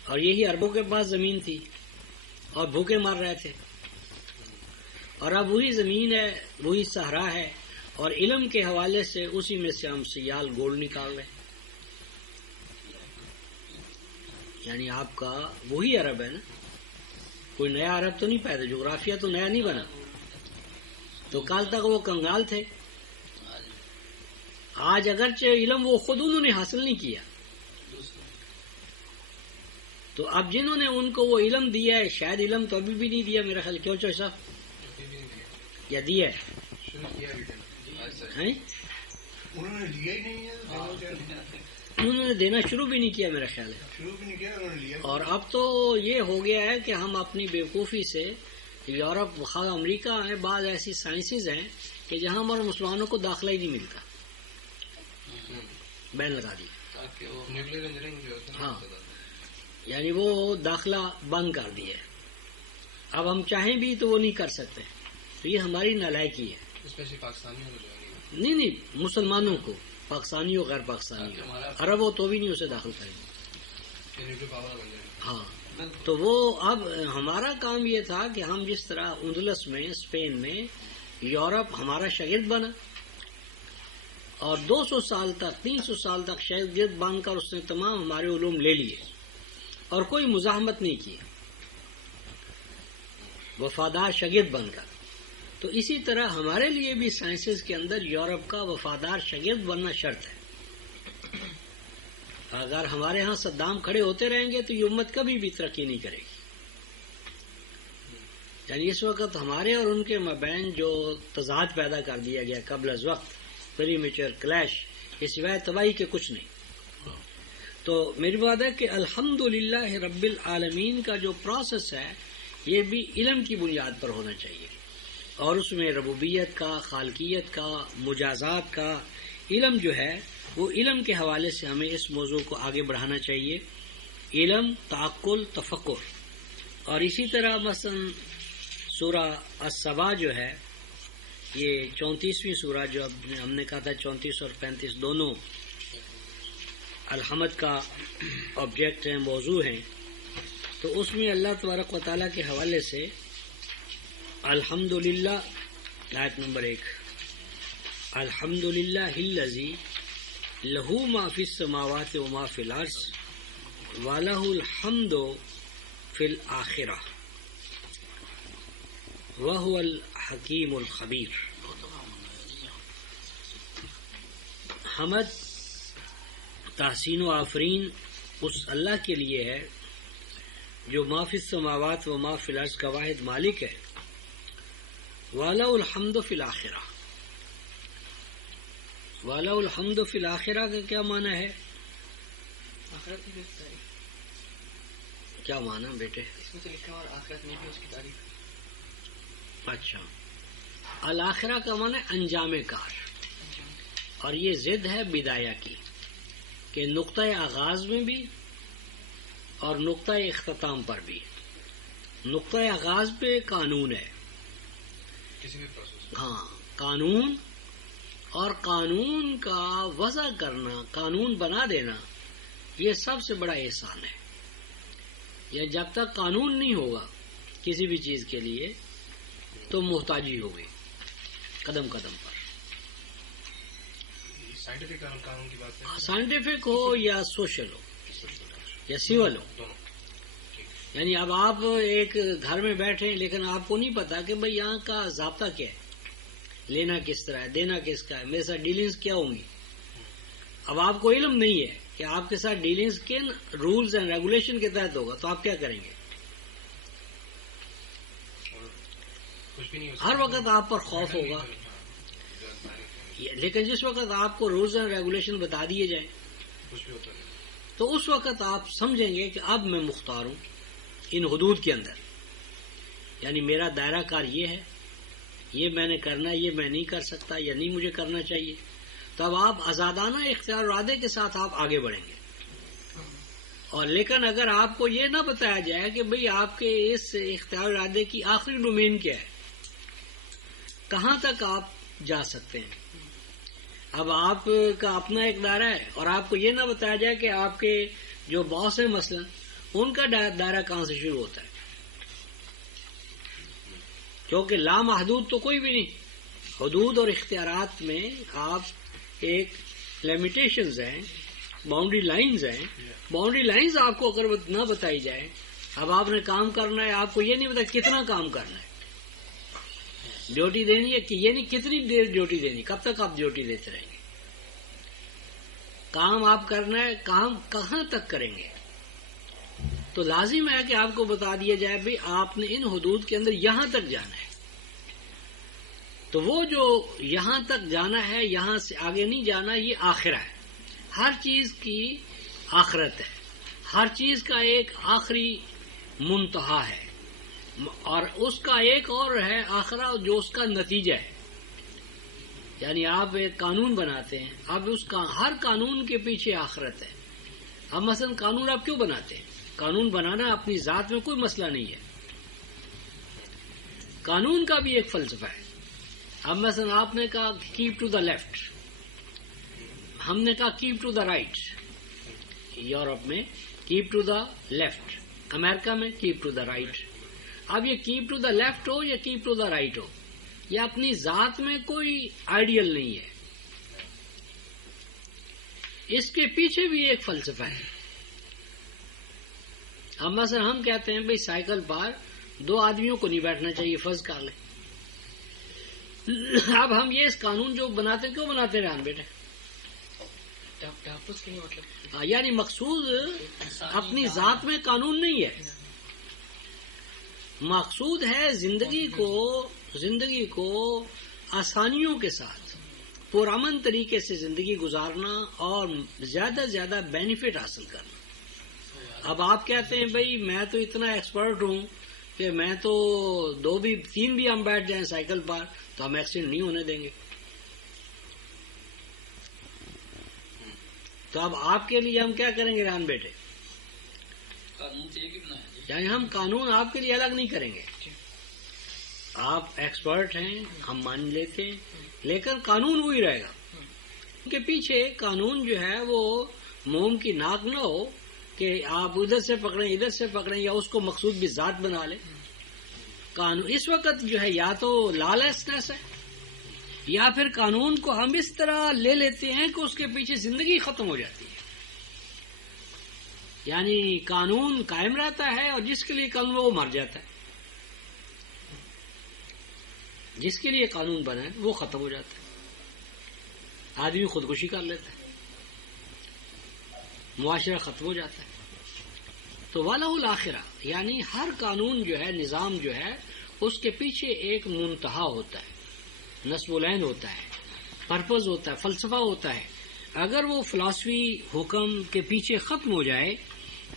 اور یہی عربوں کے پاس زمین تھی اور بھوکے مر رہے تھے، اور اب وہی زمین ہے، وہی صحرا ہے، اور علم کے حوالے سے اسی میں سے ہم سیال گولڈ نکال رہے ہیں. یعنی آپ کا وہی عرب ہے نا، کوئی نیا عرب تو نہیں پیدا، جغرافیہ تو نیا نہیں بنا. تو کل تک وہ کنگال تھے. آج اگرچہ علم وہ خود انہوں نے حاصل نہیں کیا، تو اب جنہوں نے ان کو وہ علم دیا ہے، شاید علم تو ابھی بھی نہیں دیا میرا خیال. کیوں چوئی صاحب، یا دیا ہے؟ انہوں نے لیا ہی نہیں ہے، انہوں نے دینا شروع بھی نہیں کیا میرا خیال ہے. شروع بھی نہیں کیا، انہوں نے لیا. اور اب تو یہ ہو گیا ہے کہ ہم اپنی بیوقوفی سے یورپ، خاص امریکہ ہے، بعض ایسی سائنسز ہیں کہ جہاں ہمارے مسلمانوں کو داخلہ ہی نہیں ملتا، بین لگا دی. نیوکلیر انجینئرنگ جو ہوتا ہے، ہاں، یعنی وہ داخلہ بند کر دیا ہے. اب ہم چاہیں بھی تو وہ نہیں کر سکتے. تو یہ ہماری نالائکی ہے. اسپیشلی پاکستانیوں کو جو ہے نہیں، مسلمانوں کو، پاکستانی ہو غیر پاکستانی ہو، عرب ہو تو بھی نہیں اسے داخل کریں گے. نیوکلیر پاور بن جائے. ہاں، تو وہ اب ہمارا کام یہ تھا کہ ہم جس طرح اندلس میں، اسپین میں، یورپ ہمارا شاگرد بنا، اور 200 سال تک، 300 سال تک شاگرد بن کر اس نے تمام ہمارے علوم لے لیے اور کوئی مزاحمت نہیں کی، وفادار شاگرد بن کر. تو اسی طرح ہمارے لیے بھی سائنسز کے اندر یورپ کا وفادار شاگرد بننا شرط ہے. اگر ہمارے ہاں صدام کھڑے ہوتے رہیں گے تو یہ امت کبھی بھی ترقی نہیں کرے گی. یعنی اس وقت ہمارے اور ان کے مابین جو تضاد پیدا کر دیا گیا قبل از وقت، پری میچور کلیش، یہ سوائے تباہی کے کچھ نہیں. تو میری بات ہے کہ الحمدللہ رب العالمین کا جو پروسیس ہے یہ بھی علم کی بنیاد پر ہونا چاہیے، اور اس میں ربوبیت کا، خالقیت کا، مجازات کا علم جو ہے وہ علم کے حوالے سے ہمیں اس موضوع کو آگے بڑھانا چاہیے. علم، تعقل، تفکر. اور اسی طرح مثلا سورہ السبا جو ہے، یہ 34ویں سورہ جو ہم نے کہا تھا 34 اور 35 دونوں الحمد کا آبجیکٹ ہیں، موضوع ہیں. تو اس میں اللہ تبارک و تعالیٰ کے حوالے سے الحمدللہ آیت نمبر 1، الحمدللہ الذی لہ ما فی السماوات و ما فی الارض ولہ الحمد فی الآخرہ وہو الحکیم الخبیر. حمد، تحسین و آفرین اس اللہ کے لیے ہے جو ما فی السماوات و ما فی الارض کا واحد مالک ہے. وَلَهُ الْحَمْدُ فِي الْآخِرَةِ، وَلَهُ الْحَمْدُ فِي الْآخِرَةِ کا کیا معنی ہے؟ آخرت میں بھی اس کی تعریف. کیا معنی بیٹے؟ اس میں تو لکھا اور آخرت میں بھی اس کی تعریف. اچھا، الآخرہ کا معنی انجام کار، اور یہ ضد ہے بدایہ کی کہ نقطۂ آغاز میں بھی اور نقطۂ اختتام پر بھی. نقطۂ آغاز پہ قانون ہے، کسی بھی پروسیس. ہاں قانون، اور قانون کا وضع کرنا، قانون بنا دینا، یہ سب سے بڑا احسان ہے. یا جب تک قانون نہیں ہوگا کسی بھی چیز کے لیے تو محتاجی ہوگی قدم قدم پر. سائنٹیفک قانون کی بات ہے، سائنٹیفک ہو یا سوشل ہو یا سول ہو. دونوں. یعنی اب آپ ایک گھر میں بیٹھے ہیں لیکن آپ کو نہیں پتا کہ بھئی یہاں کا ضابطہ کیا ہے، لینا کس طرح ہے، دینا کس کا ہے، میرے ساتھ ڈیلنگز کیا ہوں گی. اب آپ کو علم نہیں ہے کہ آپ کے ساتھ ڈیلنگز کن رولز اینڈ ریگولیشن کے تحت ہوگا، تو آپ کیا کریں گے؟ کچھ بھی نہیں. ہر وقت آپ پر خوف ہوگا. لیکن جس وقت آپ کو رولز اینڈ ریگولیشن بتا دیے جائیں کچھ بھی ہوتا نہیں. تو اس وقت آپ سمجھیں گے کہ اب میں مختار ہوں ان حدود کے اندر. یعنی میرا دائرہ کار یہ ہے، یہ میں نے کرنا، یہ میں نہیں کر سکتا یا نہیں مجھے کرنا چاہیے. تو اب آپ آزادانہ اختیار و ارادے کے ساتھ آپ آگے بڑھیں گے. اور لیکن اگر آپ کو یہ نہ بتایا جائے کہ بھئی آپ کے اس اختیار و ارادے کی آخری ڈومین کیا ہے، کہاں تک آپ جا سکتے ہیں. اب آپ کا اپنا ایک دائرہ ہے اور آپ کو یہ نہ بتایا جائے کہ آپ کے جو باس ہیں مثلا ان کا دائرہ کہاں سے شروع ہوتا ہے، کیونکہ لامحدود تو کوئی بھی نہیں. حدود اور اختیارات میں آپ ایک لیمیٹیشنز ہیں، باؤنڈری لائنز ہیں. باؤنڈری لائنز آپ کو اگر نہ بتائی جائے، اب آپ نے کام کرنا ہے، آپ کو یہ نہیں پتا کتنا کام کرنا ہے، ڈیوٹی دینی ہے کہ یہ نہیں کتنی دیر ڈیوٹی دینی، کب تک آپ ڈیوٹی دیتے رہیں گے. کام آپ کرنا ہے، کام کہاں تک کریں گے. تو لازم ہے کہ آپ کو بتا دیا جائے بھی آپ نے ان حدود کے اندر یہاں تک جانا ہے. تو وہ جو یہاں تک جانا ہے، یہاں سے آگے نہیں جانا، یہ آخرہ ہے. ہر چیز کی آخرت ہے، ہر چیز کا ایک آخری منتہا ہے، اور اس کا ایک اور ہے آخرہ جو اس کا نتیجہ ہے. یعنی آپ ایک قانون بناتے ہیں، اب اس کا ہر قانون کے پیچھے آخرت ہے. اب مثلا قانون آپ کیوں بناتے ہیں؟ قانون بنانا اپنی ذات میں کوئی مسئلہ نہیں ہے، قانون کا بھی ایک فلسفہ ہے. اب مثلا آپ نے کہا کیپ ٹو دا لیفٹ، ہم نے کہا keep to the right. Europe میں کیپ ٹو دا لیفٹ، امریکہ میں کیپ ٹو دا رائٹ. اب یہ کیپ ٹو دا لیفٹ ہو یا کیپ ٹو دا رائٹ ہو، یہ اپنی ذات میں کوئی آئیڈیل نہیں ہے، اس کے پیچھے بھی ایک فلسفہ ہے. اب مثلا ہم کہتے ہیں بھئی سائیکل پر 2 آدمیوں کو نہیں بیٹھنا چاہیے، فرض کر لیں. اب ہم یہ اس قانون جو بناتے کیوں بناتے رہے بیٹے؟ تحفظ کے لیے، مطلب یعنی مقصود اپنی ذات میں قانون نہیں ہے، مقصود ہے زندگی کو آسانیوں کے ساتھ پرامن طریقے سے زندگی گزارنا اور زیادہ سے زیادہ بینیفٹ حاصل کرنا. اب آپ کہتے ہیں بھئی میں تو اتنا ایکسپرٹ ہوں کہ میں تو 3 بھی ہم بیٹھ جائیں سائیکل پر تو ہم ایکسیڈنٹ نہیں ہونے دیں گے. تو اب آپ کے لیے ہم کیا کریں گے ران بیٹے؟ یعنی ہم قانون آپ کے لیے الگ نہیں کریں گے. آپ ایکسپرٹ ہیں ہم مان لیتے ہیں لیکن قانون وہی رہے گا. ان کے پیچھے قانون جو ہے وہ موم کی ناک نہ ہو کہ آپ ادھر سے پکڑیں ادھر سے پکڑیں یا اس کو مقصود بھی ذات بنا لیں. قانون اس وقت جو ہے یا تو لالسنس ہے یا پھر قانون کو ہم اس طرح لے لیتے ہیں کہ اس کے پیچھے زندگی ختم ہو جاتی ہے. یعنی قانون قائم رہتا ہے اور جس کے لیے قانون وہ مر جاتا ہے. جس کے لیے قانون بنا ہے وہ ختم ہو جاتا ہے. آدمی خودکشی کر لیتا ہے, معاشرہ ختم ہو جاتا ہے. تو وَلَهُ الْآخِرَةُ یعنی ہر قانون جو ہے نظام جو ہے اس کے پیچھے ایک منتہا ہوتا ہے, نصب العین ہوتا ہے, پرپز ہوتا ہے, فلسفہ ہوتا ہے. اگر وہ فلسفی حکم کے پیچھے ختم ہو جائے,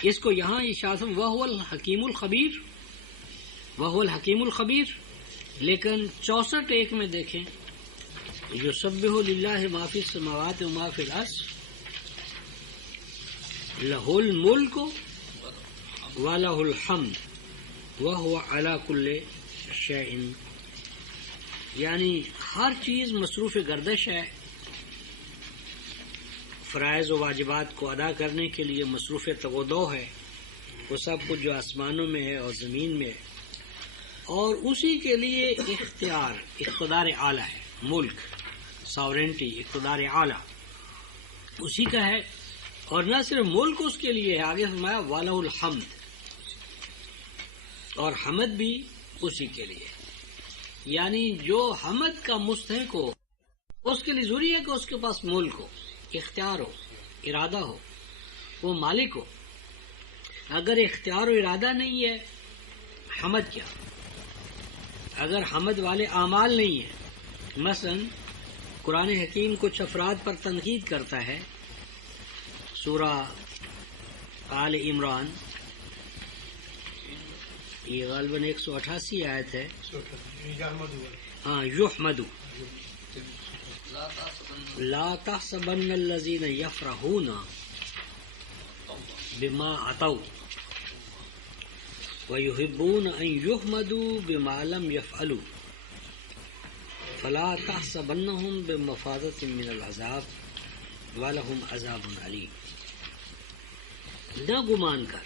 اس کو یہاں اشارہ وَهُوَ الْحَكِيمُ الْخَبِيرُ وَهُوَ الْحَكِيمُ الْخَبِيرُ. لیکن 64 میں دیکھیں يُسَبِّحُ لِلَّهِ مَا فِي السَّمَاوَاتِ وَمَا فِي الْأَرْضِ لَهُ الْمُلْكُ وَلَهُ الْحَمْدُ وَهُوَ عَلَى كُلِّ شَيْءٍ. یعنی ہر چیز مصروف گردش ہے, فرائض و واجبات کو ادا کرنے کے لیے مصروف تغدو ہے. وہ سب کچھ جو آسمانوں میں ہے اور زمین میں ہے, اور اسی کے لیے اقتدار اعلیٰ ہے. ملک ساورنٹی اقتدار اعلیٰ اسی کا ہے. اور نہ صرف ملک اس کے لیے ہے, آگے فرمایا وَلَهُ الْحَمْدُ, اور حمد بھی اسی کے لیے. یعنی جو حمد کا مستحق ہو اس کے لیے ضروری ہے کہ اس کے پاس ملک ہو, اختیار ہو, ارادہ ہو, وہ مالک ہو. اگر اختیار و ارادہ نہیں ہے حمد کیا؟ اگر حمد والے اعمال نہیں ہیں, مثلا قرآن حکیم کچھ افراد پر تنقید کرتا ہے. سورہ آل عمران یہ غالباً 188 آیت ہے. ہاں, یحمد لا تحسبن الذین یفرحون بما اتوا ويحبون ان يحمدوا بما لم يفعلوا فلا تحسبنهم بمفازة من العذاب ولهم عذاب علیم. نہ گمان کر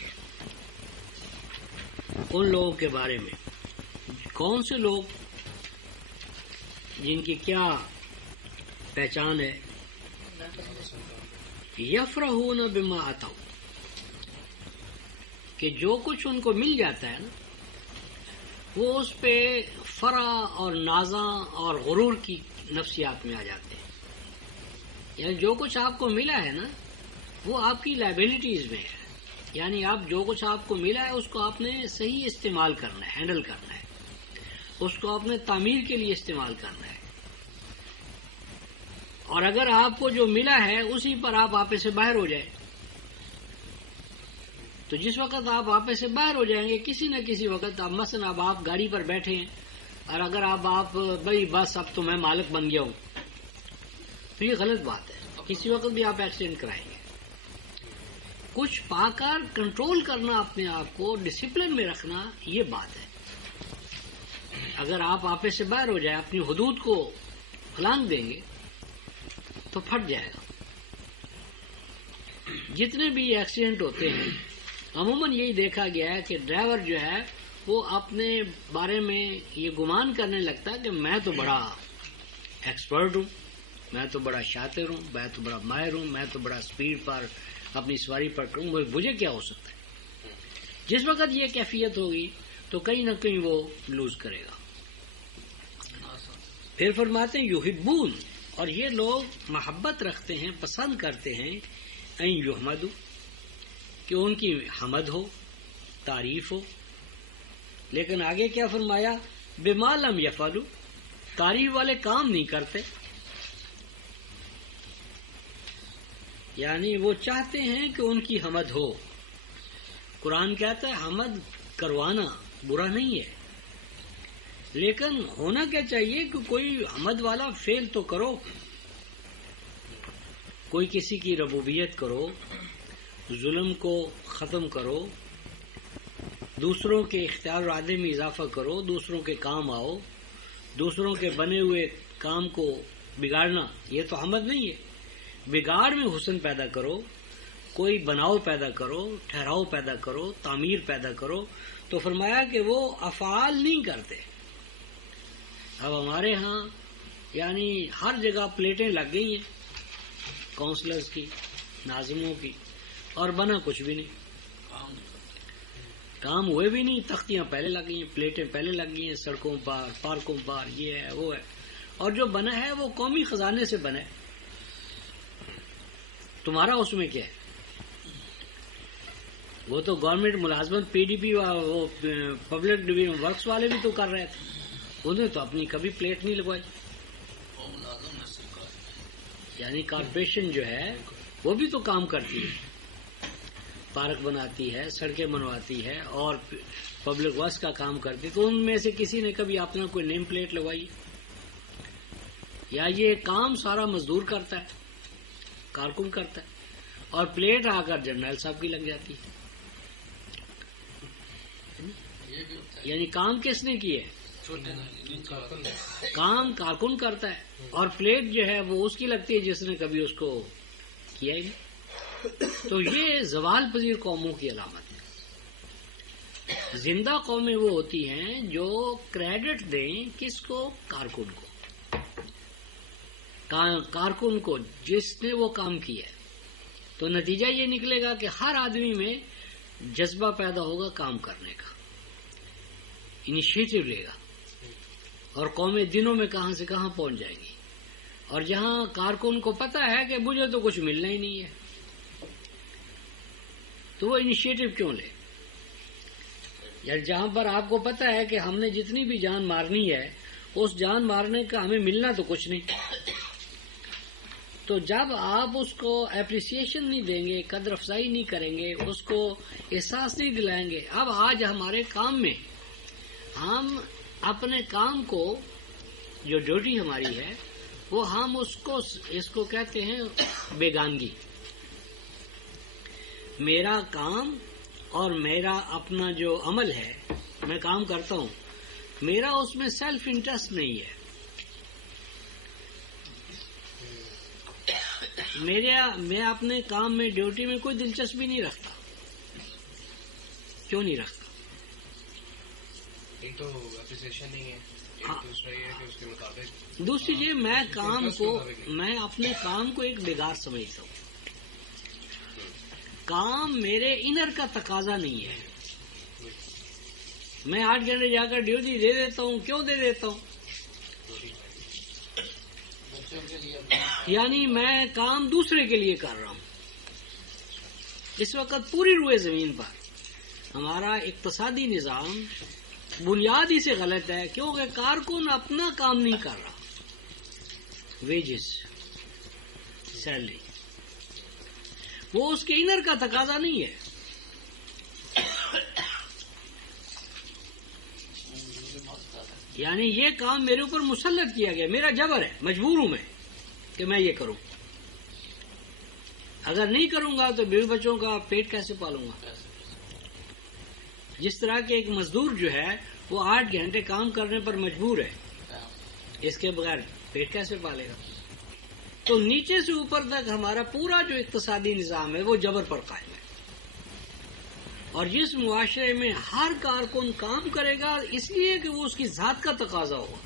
ان لوگوں کے بارے میں. کون سے لوگ جن کی کیا پہچان ہے؟ یفرحون بما اتوا, کہ جو کچھ ان کو مل جاتا ہے نا وہ اس پہ فرح اور نازاں اور غرور کی نفسیات میں آ جاتے ہیں. یعنی جو کچھ آپ کو ملا ہے نا وہ آپ کی لائبلٹیز میں ہے. یعنی آپ جو کچھ آپ کو ملا ہے اس کو آپ نے صحیح استعمال کرنا ہے, ہینڈل کرنا ہے, اس کو آپ نے تعمیر کے لیے استعمال کرنا ہے. اور اگر آپ کو جو ملا ہے اسی پر آپ آپے سے باہر ہو جائیں تو جس وقت آپ آپے سے باہر ہو جائیں گے کسی نہ کسی وقت, آپ مثلا اب آپ گاڑی پر بیٹھے ہیں اور اگر آپ بھائی بس اب تو میں مالک بن گیا ہوں, تو یہ غلط بات ہے. کسی وقت بھی آپ ایکسیڈنٹ کرائیں گے. کچھ پا کر کنٹرول کرنا اپنے آپ کو, ڈسپلن میں رکھنا, یہ بات ہے. اگر آپ آپے سے باہر ہو جائیں, اپنی حدود کو پھلانگ دیں گے تو پھٹ جائے گا. جتنے بھی ایکسیڈنٹ ہوتے ہیں عموماً یہی دیکھا گیا ہے کہ ڈرائیور جو ہے وہ اپنے بارے میں یہ گمان کرنے لگتا ہے کہ میں تو بڑا ایکسپرٹ ہوں, میں تو بڑا شاطر ہوں, میں تو بڑا ماہر ہوں, میں تو بڑا اسپیڈ پر اپنی سواری پر کروں, مجھے کیا ہو سکتا ہے. جس وقت یہ کیفیت ہوگی تو کہیں نہ کہیں وہ لوز کرے گا. پھر فرماتے ہیں یحبون, اور یہ لوگ محبت رکھتے ہیں, پسند کرتے ہیں, ان یحمدوا, کہ ان کی حمد ہو, تعریف ہو, لیکن آگے کیا فرمایا؟ بما لم یفعلوا، تعریف والے کام نہیں کرتے. یعنی وہ چاہتے ہیں کہ ان کی حمد ہو. قرآن کہتا ہے حمد کروانا برا نہیں ہے، لیکن ہونا کیا چاہیے کہ کوئی حمد والا فعل تو کرو، کوئی کسی کی ربوبیت کرو، ظلم کو ختم کرو، دوسروں کے اختیار و ارادے میں اضافہ کرو، دوسروں کے کام آؤ، دوسروں کے بنے ہوئے کام کو بگاڑنا یہ تو حمد نہیں ہے. بگاڑ میں حسن پیدا کرو، کوئی بناؤ پیدا کرو، ٹھہراؤ پیدا کرو، تعمیر پیدا کرو. تو فرمایا کہ وہ افعال نہیں کرتے. اب ہمارے ہاں یعنی ہر جگہ پلیٹیں لگ گئی ہیں کونسلرز کی، ناظموں کی، اور بنا کچھ بھی نہیں، کام ہوئے بھی نہیں. تختیاں پہلے لگ گئی ہیں، پلیٹیں پہلے لگ گئی ہیں، سڑکوں پر، پارکوں پر، یہ ہے وہ ہے. اور جو بنا ہے وہ قومی خزانے سے بنا ہے. تمہارا اس میں کیا ہے؟ وہ تو گورنمنٹ ملازمت پی ڈی پی وہ پبلک ڈویژن ورکس والے بھی تو کر رہے تھے، انہوں نے تو اپنی کبھی پلیٹ نہیں لگوائی. یعنی کارپوریشن جو ہے وہ بھی تو کام کرتی ہے، پارک بناتی ہے، سڑکیں بنواتی ہے اور پبلک ورکس کا کام کرتی ہے. تو ان میں سے کسی نے کبھی اپنا کوئی نیم پلیٹ لگوائی؟ یا یہ کام سارا مزدور کرتا ہے، کارکن کرتا ہے، اور پلیٹ آ کر جنرل صاحب کی لگ جاتی ہے. یعنی کام کس نے کیا ہے؟ کام کارکن کرتا ہے، اور پلیٹ جو ہے وہ اس کی لگتی ہے جس نے کبھی اس کو کیا ہی نہیں. تو یہ زوال پذیر قوموں کی علامت ہے. زندہ قومیں وہ ہوتی ہیں جو کریڈٹ دیں کس کو؟ کارکن کو، کارکن کو جس نے وہ کام کیا ہے. تو نتیجہ یہ نکلے گا کہ ہر آدمی میں جذبہ پیدا ہوگا کام کرنے کا، انیشیٹو لے گا، اور قومیں دنوں میں کہاں سے کہاں پہنچ جائیں گی. اور جہاں کارکن کو پتا ہے کہ مجھے تو کچھ ملنا ہی نہیں ہے، تو وہ انیشیٹو کیوں لے؟ یا جہاں پر آپ کو پتا ہے کہ ہم نے جتنی بھی جان مارنی ہے اس جان مارنے کا ہمیں ملنا تو کچھ نہیں، تو جب آپ اس کو اپریسیشن نہیں دیں گے، قدر افزائی نہیں کریں گے، اس کو احساس نہیں دلائیں گے. اب آج ہمارے کام میں ہم اپنے کام کو، جو ڈیوٹی ہماری ہے وہ ہم اس کو کہتے ہیں بیگانگی. میرا کام اور میرا اپنا جو عمل ہے، میں کام کرتا ہوں، میرا اس میں سیلف انٹرسٹ نہیں ہے. میں اپنے کام میں، ڈیوٹی میں کوئی دلچسپی نہیں رکھتا. کیوں نہیں رکھتا؟ ایک تو اپریسیشن نہیں ہے، دوسرا یہ ہے کہ اس کے مطابق دوسری چیز، میں اپنے کام کو ایک بگاڑ سمجھتا ہوں. کام میرے انر کا تقاضا نہیں ہے. میں 8 گھنٹے جا کر ڈیوٹی دے دیتا ہوں. کیوں دے دیتا ہوں؟ یعنی میں کام دوسرے کے لیے کر رہا ہوں. اس وقت پوری روئے زمین پر ہمارا اقتصادی نظام بنیاد ہی سے غلط ہے، کیونکہ کارکن اپنا کام نہیں کر رہا. ویجز، سیلری، وہ اس کے انر کا تقاضا نہیں ہے. یعنی یہ کام میرے اوپر مسلط کیا گیا، میرا جبر ہے، مجبور ہوں میں کہ میں یہ کروں. اگر نہیں کروں گا تو بیوی بچوں کا پیٹ کیسے پالوں گا؟ جس طرح کے ایک مزدور جو ہے وہ 8 گھنٹے کام کرنے پر مجبور ہے، اس کے بغیر پیٹ کیسے پالے گا؟ تو نیچے سے اوپر تک ہمارا پورا جو اقتصادی نظام ہے وہ جبر پر قائم ہے. اور جس معاشرے میں ہر کارکن کام کرے گا اس لیے کہ وہ اس کی ذات کا تقاضا ہوگا،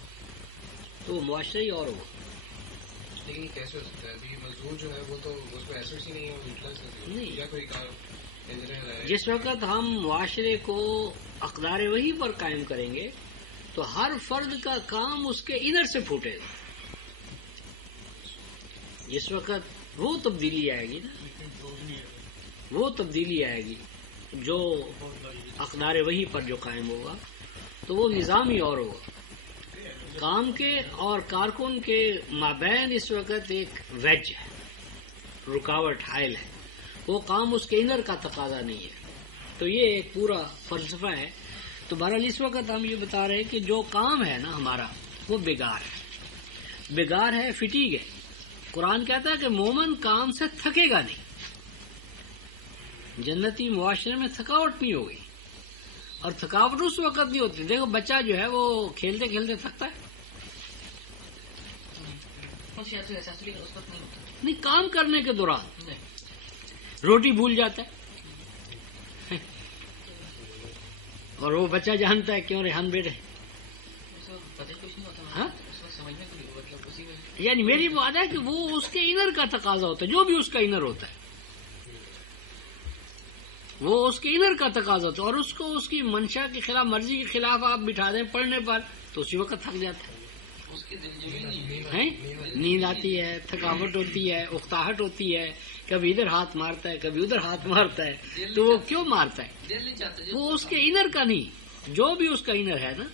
تو وہ معاشرہ ہی اور ہوگا. لیکن کیسے ہو سکتا ہے؟ ابھی مزدور جو ہے وہ تو اس کو ایسے ہی نہیں ہے، یا کوئی کار انجینئر ہے. جس وقت ہم معاشرے کو اقدار وحی پر قائم کریں گے تو ہر فرد کا کام اس کے انر سے پھوٹے گا. جس وقت وہ تبدیلی آئے گی نا، وہ تبدیلی آئے گی جو اقدار وحی پر جو قائم ہوگا. تو وہ نظام ہی اور ہوگا. کام کے اور کارکن کے مابین اس وقت ایک ویج ہے, رکاوٹ حائل ہے. وہ کام اس کے انر کا تقاضا نہیں ہے. تو یہ ایک پورا فلسفہ ہے. تو بہرحال اس وقت ہم یہ بتا رہے ہیں کہ جو کام ہے نا ہمارا وہ بیگار ہے, بیگار ہے, فٹیگ ہے. قرآن کہتا ہے کہ مومن کام سے تھکے گا نہیں. جنتی معاشرے میں تھکاوٹ نہیں ہوگی, اور تھکاوٹ اس وقت نہیں ہوتی. دیکھو بچہ جو ہے وہ کھیلتے کھیلتے تھکتا ہے نہیں, کام کرنے کے دوران روٹی بھول جاتا ہے. اور وہ بچہ جانتا ہے کیوں ریحان بیٹے. یعنی میری بات ہے کہ وہ اس کے انر کا تقاضا ہوتا ہے, جو بھی اس کا انر ہوتا ہے وہ اس کے انر کا تقاضا ہوتا ہے. اور اس کو اس کی منشا کے خلاف, مرضی کے خلاف آپ بٹھا دیں پڑھنے پر تو اسی وقت تھک جاتا ہے. نیند آتی ہے, تھکاوٹ ہوتی ہے, اکتاہٹ ہوتی ہے, کبھی ادھر ہاتھ مارتا ہے کبھی ادھر ہاتھ مارتا ہے. تو وہ کیوں مارتا ہے؟ وہ اس کے انر کا نہیں. جو بھی اس کا انر ہے نا,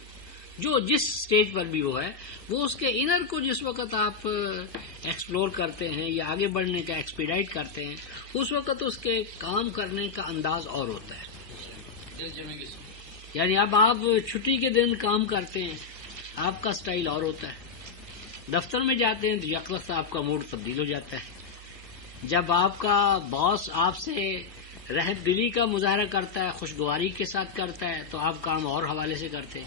جو جس سٹیج پر بھی وہ ہے, وہ اس کے انر کو جس وقت آپ ایکسپلور کرتے ہیں یا آگے بڑھنے کا ایکسپیڈائٹ کرتے ہیں, اس وقت اس کے کام کرنے کا انداز اور ہوتا ہے. یعنی اب آپ چھٹی کے دن کام کرتے ہیں, آپ کا سٹائل اور ہوتا ہے. دفتر میں جاتے ہیں تو یک وقت آپ کا موڈ تبدیل ہو جاتا ہے. جب آپ کا باس آپ سے رحمت دلی کا مظاہرہ کرتا ہے, خوشگواری کے ساتھ کرتا ہے, تو آپ کام اور حوالے سے کرتے ہیں.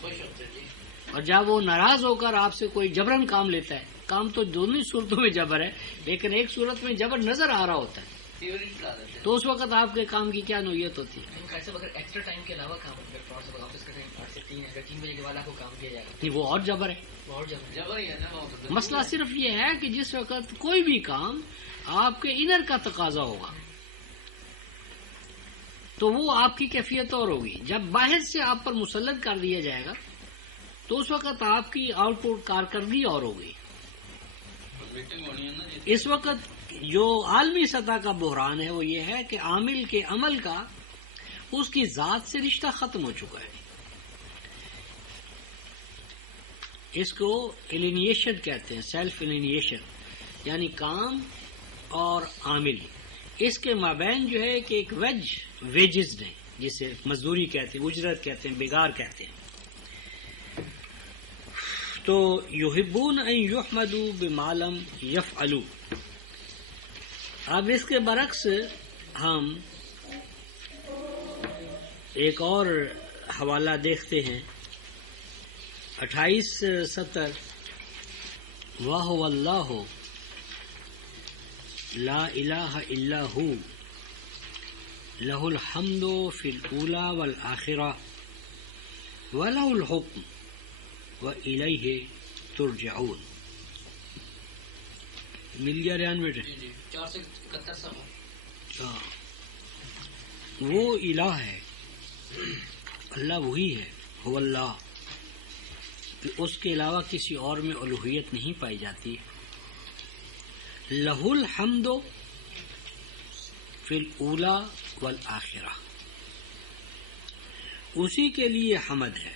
اور جب وہ ناراض ہو کر آپ سے کوئی جبرن کام لیتا ہے, کام تو دونوں صورتوں میں جبر ہے, لیکن ایک صورت میں جبر نظر آ رہا ہوتا ہے, تو اس وقت آپ کے کام کی کیا نوعیت ہوتی ہے؟ اگر ایکسٹرا ٹائم کے علاوہ کام آفس کا 3 بجے کے بعد آپ کو کام کیا جائے گا, نہیں, وہ اور جبر ہے. مسئلہ صرف یہ ہے کہ جس وقت کوئی بھی کام آپ کے انر کا تقاضا ہوگا تو وہ آپ کی کیفیت اور ہوگی. جب باہر سے آپ پر مسلط کر دیا جائے گا تو اس وقت آپ کی آؤٹ پٹ کارکردگی اور ہوگی. اس وقت جو عالمی سطح کا بحران ہے وہ یہ ہے کہ عامل کے عمل کا اس کی ذات سے رشتہ ختم ہو چکا ہے. اس کو الینیشن کہتے ہیں, سیلف الینیشن, یعنی کام اور عامل, اس کے مابین جو ہے کہ ایک ویجز نے, جسے مزدوری کہتے ہیں, اجرت کہتے ہیں, بیگار کہتے ہیں. تو یحبون ان یحمدوا بما لم یفعلوا. اب اس کے برعکس ہم ایک اور حوالہ دیکھتے ہیں, 28-70. وَهُوَ اللَّهُ لا الہ الا ہو لہ الحمد فی الاولی والآخرہ ولہ الحکم وإلیہ ترجعون. مل گیا ریان بیٹے؟ 471. وہ الہ ہے, اللہ وہی ہے, هو اللہ, کہ اس کے علاوہ کسی اور میں الوہیت نہیں پائی جاتی. لہ الحمد فی الاولی والآخرہ, اسی کے لیے حمد ہے.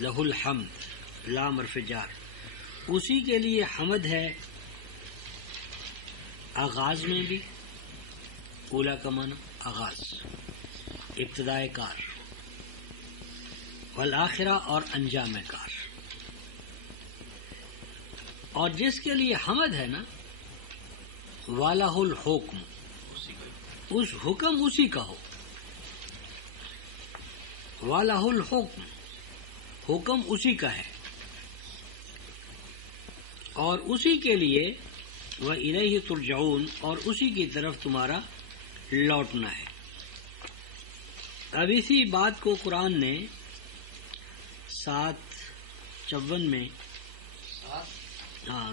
لہ الحمد لام حرف جار, اسی کے لیے حمد ہے آغاز میں بھی, اولا کا معنی آغاز, ابتدائے کار, والآخرہ اور انجام کار. اور جس کے لیے حمد ہے نا, والہ الحکم, اس حکم اسی کا ہو. والہ الحکم, حکم اسی کا ہے, اور اسی کے لیے وإلیہ ترجعون, اور اسی کی طرف تمہارا لوٹنا ہے. اب اسی بات کو قرآن نے 7:54 میں,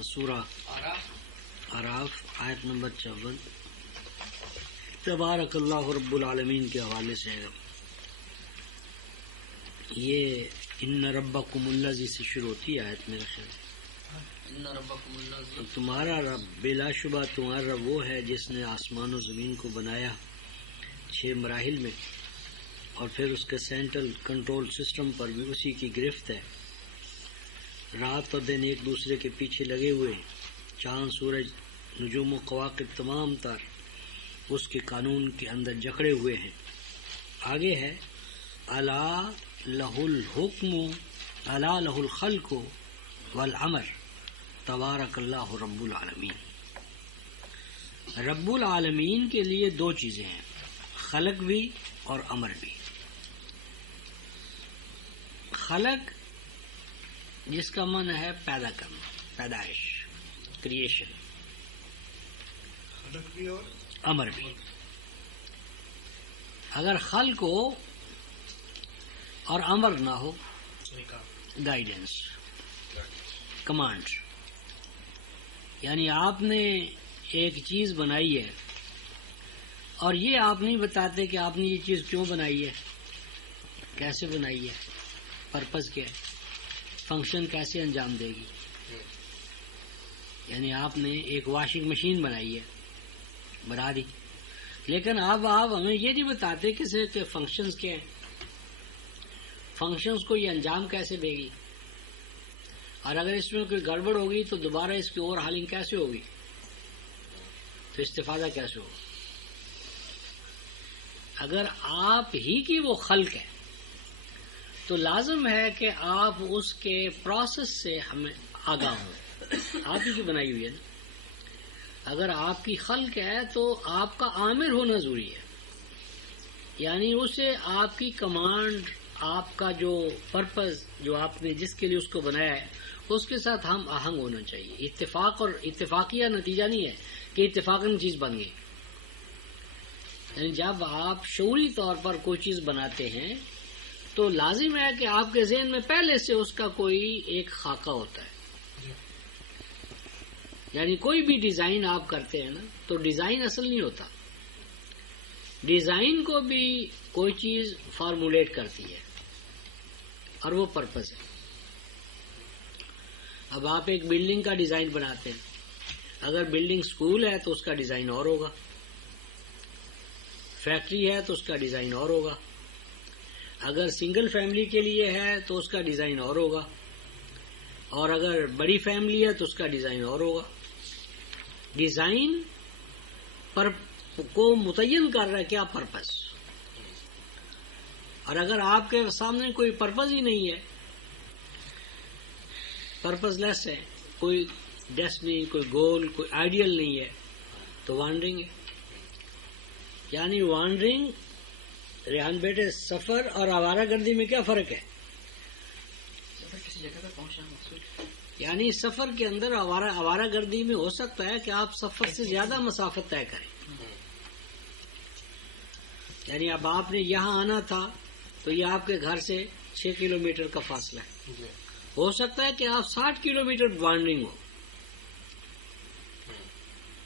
سورہ اعراف آیت نمبر 54, تبارک اللہ رب العالمین کے حوالے سے ہے. یہ ان ربکم الذی سے شروع ہوتی ہے آیت, میرے خیال تمہارا رب بلا شبہ تمہارا رب وہ ہے جس نے آسمان و زمین کو بنایا 6 مراحل میں, اور پھر اس کے سینٹرل کنٹرول سسٹم پر بھی اسی کی گرفت ہے. رات اور دن ایک دوسرے کے پیچھے لگے ہوئے، چاند سورج نجوم و کواکب تمام تر اس کے قانون کے اندر جکڑے ہوئے ہیں. آگے ہے الا لہ الحکم الا لہ الخلق والامر تبارک اللہ رب العالمین. رب العالمین کے لیے دو چیزیں ہیں، خلق بھی اور امر بھی. خلق جس کا معنی ہے پیدا کرنا، پیدائش، کریشن. خلق بھی اور امر بھی. اگر خلق ہو اور امر نہ ہو، گائیڈنس، کمانڈ. یعنی آپ نے ایک چیز بنائی ہے اور یہ آپ نہیں بتاتے کہ آپ نے یہ چیز کیوں بنائی ہے، کیسے بنائی ہے، پرپز کیا ہے، فنکشن کیسے انجام دے گی. یعنی آپ نے ایک واشنگ مشین بنائی ہے، بنا دی، لیکن اب آپ ہمیں یہ نہیں بتاتے کہ فنکشنز کیا ہیں، فنکشنز کو یہ انجام کیسے دے گی، اور اگر اس میں کوئی گڑبڑ ہوگی تو دوبارہ اس کی اوور ہالنگ کیسے ہوگی، تو استفادہ کیسے ہوگا. اگر آپ ہی کی وہ خلق ہے تو لازم ہے کہ آپ اس کے پروسیس سے ہمیں آگاہ ہوں. آپ ہی کی بنائی ہوئی ہے نا. اگر آپ کی خلق ہے تو آپ کا عامر ہونا ضروری ہے، یعنی اسے آپ کی کمانڈ، آپ کا جو پرپز جو آپ نے جس کے لیے اس کو بنایا ہے اس کے ساتھ ہم آہنگ ہونا چاہیے. اتفاق اور اتفاقیہ نتیجہ نہیں ہے کہ اتفاقاً چیز بن گئی. یعنی جب آپ شعوری طور پر کوئی چیز بناتے ہیں تو لازم ہے کہ آپ کے ذہن میں پہلے سے اس کا کوئی ایک خاکہ ہوتا ہے. یعنی کوئی بھی ڈیزائن آپ کرتے ہیں نا تو ڈیزائن اصل نہیں ہوتا، ڈیزائن کو بھی کوئی چیز فارمولیٹ کرتی ہے اور وہ پرپز ہے. اب آپ ایک بلڈنگ کا ڈیزائن بناتے ہیں، اگر بلڈنگ سکول ہے تو اس کا ڈیزائن اور ہوگا، فیکٹری ہے تو اس کا ڈیزائن اور ہوگا، اگر سنگل فیملی کے لیے ہے تو اس کا ڈیزائن اور ہوگا، اور اگر بڑی فیملی ہے تو اس کا ڈیزائن اور ہوگا. ڈیزائن پر کو متعین کر رہا ہے کیا پرپز. اور اگر آپ کے سامنے کوئی پرپز ہی نہیں ہے، پرپز لیس ہے، کوئی ڈیسٹنی، کوئی گول، کوئی آئیڈیل نہیں ہے، تو وانڈرنگ ہے. یعنی وانڈرنگ، ریحان بیٹے، سفر اور آوارہ گردی میں کیا فرق ہے؟ سفر کسی جگہ پہ پہنچنا مقصود. یعنی سفر کے اندر آوارہ گردی میں ہو سکتا ہے کہ آپ سفر سے زیادہ مسافت طے کریں. یعنی اب آپ نے یہاں آنا تھا تو یہ آپ کے گھر سے 6 کلومیٹر کا فاصلہ ہے، ہو سکتا ہے کہ آپ 60 کلومیٹر وانڈرنگ ہو،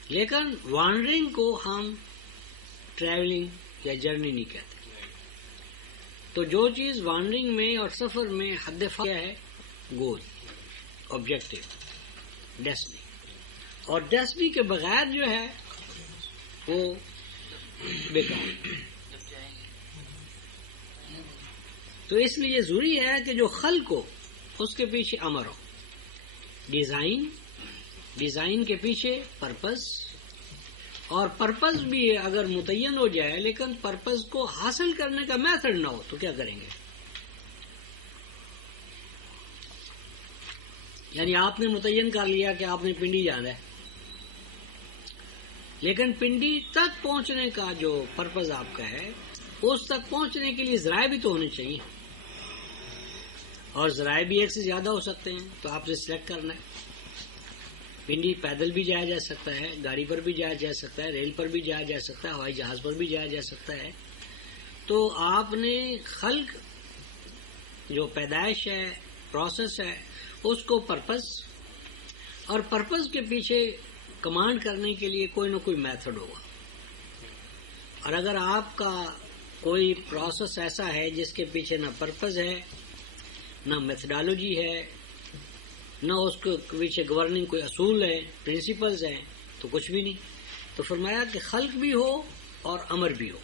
لیکن وانڈرنگ کو ہم ٹریولنگ یا جرنی نہیں کہتے. تو جو چیز وانڈرنگ میں اور سفر میں حد فاصلہ ہے، گول، آبجیکٹو، ڈیسٹنی. اور ڈیسٹنی کے بغیر جو ہے وہ بیکار. تو اس لیے ضروری ہے کہ جو خلق ہو اس کے پیچھے امر ہو، ڈیزائن کے پیچھے پرپز، اور پرپز بھی اگر متعین ہو جائے لیکن پرپز کو حاصل کرنے کا میتھڈ نہ ہو تو کیا کریں گے. یعنی آپ نے متعین کر لیا کہ آپ نے پنڈی جانا ہے، لیکن پنڈی تک پہنچنے کا جو پرپز آپ کا ہے اس تک پہنچنے کے لیے ذرائع بھی تو ہونے چاہیے، اور ذرائع بھی ایک سے زیادہ ہو سکتے ہیں. تو آپ نے سلیکٹ کرنا ہے. پنڈی پیدل بھی جایا جا سکتا ہے، گاڑی پر بھی جایا جا سکتا ہے، ریل پر بھی جایا جا سکتا ہے، ہوائی جہاز پر بھی جایا جا سکتا ہے. تو آپ نے خلق جو پیدائش ہے، پروسیس ہے، اس کو پرپز، اور پرپز کے پیچھے کمانڈ کرنے کے لیے کوئی نہ کوئی میتھڈ ہوگا. اور اگر آپ کا کوئی پروسیس ایسا ہے جس کے پیچھے نہ پرپز ہے، نہ میتھڈالوجی ہے، نہ اس کے پیچھے گورننگ کوئی اصول ہے، پرنسپلز ہیں، تو کچھ بھی نہیں. تو فرمایا کہ خلق بھی ہو اور امر بھی ہو.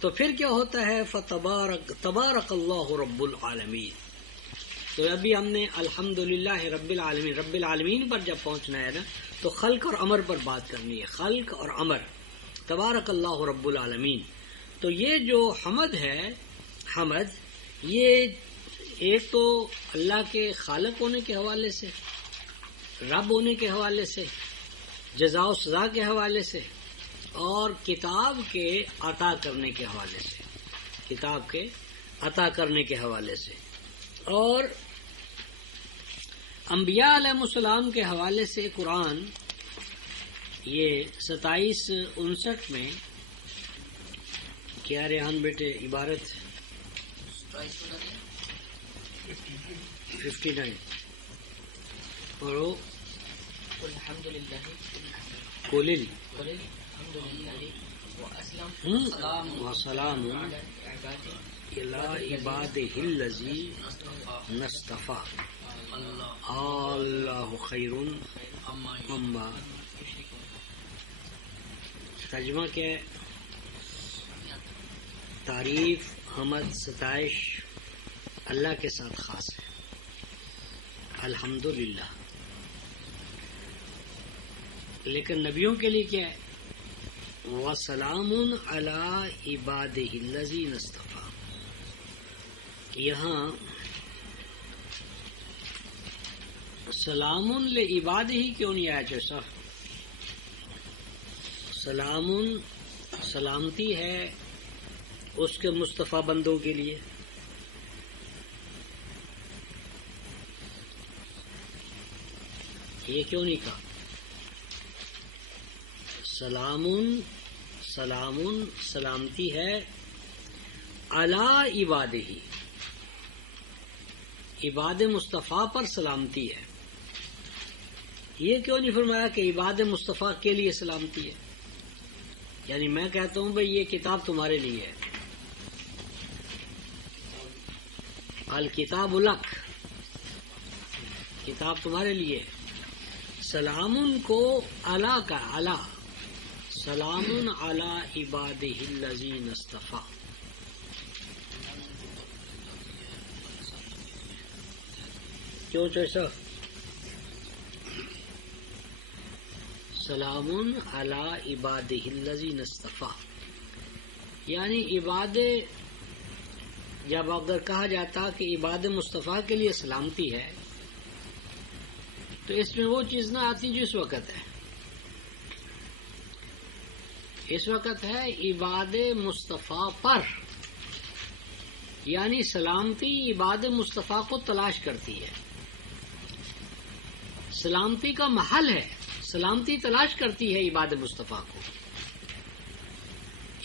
تو پھر کیا ہوتا ہے تبارک اللہ رب العالمین. تو ابھی ہم نے الحمدللہ رب العالمین، رب العالمین پر جب پہنچنا ہے نا تو خلق اور امر پر بات کرنی ہے. خلق اور امر، تبارک اللہ رب العالمین. تو یہ جو حمد ہے، حمد یہ ایک تو اللہ کے خالق ہونے کے حوالے سے، رب ہونے کے حوالے سے، جزا و سزا کے حوالے سے، اور کتاب کے عطا کرنے کے حوالے سے، کتاب کے عطا کرنے کے حوالے سے، اور انبیاء علیہ السلام کے حوالے سے قرآن یہ 27-59 میں کیا ریحان بیٹے عبارت 59 پڑھو. قل وسلام علی عبادہ الذین اصطفیٰ اللہ خیر اما. ترجمہ کیا ہے؟ تعریف، حمد، ستائش اللہ کے ساتھ خاص ہے. الحمدللہ. لیکن نبیوں کے لیے کیا ہے؟ وَسَلَامٌ عَلَىٰ عِبَادِهِ الَّذِينَ اصْطَفَىٰ. یہاں سلام لعبادہ کیوں نہیں آیا جیسا؟ سلام سلامتی ہے اس کے مصطفیٰ بندوں کے لیے. یہ کیوں نہیں کہا؟ سلام سلام سلامتی ہے علی عبادہ، عباد مصطفیٰ پر سلامتی ہے. یہ کیوں نہیں فرمایا کہ عباد مصطفیٰ کے لیے سلامتی ہے؟ یعنی میں کہتا ہوں بھئی یہ کتاب تمہارے لیے ہے، الکتاب لک، کتاب تمہارے لیے. سلام کو علی کا علی، سلام علی عبادہ الذین اصطفیٰ. کیوں ایسا؟ سلام علی عبادہ الذین اصطفیٰ، یعنی عباد، جب اگر کہا جاتا کہ عباد مصطفیٰ کے لیے سلامتی ہے تو اس میں وہ چیز نہ آتی جو اس وقت ہے. اس وقت ہے عباد مصطفیٰ پر، یعنی سلامتی عباد مصطفیٰ کو تلاش کرتی ہے. سلامتی کا محل ہے، سلامتی تلاش کرتی ہے عباد مصطفیٰ کو.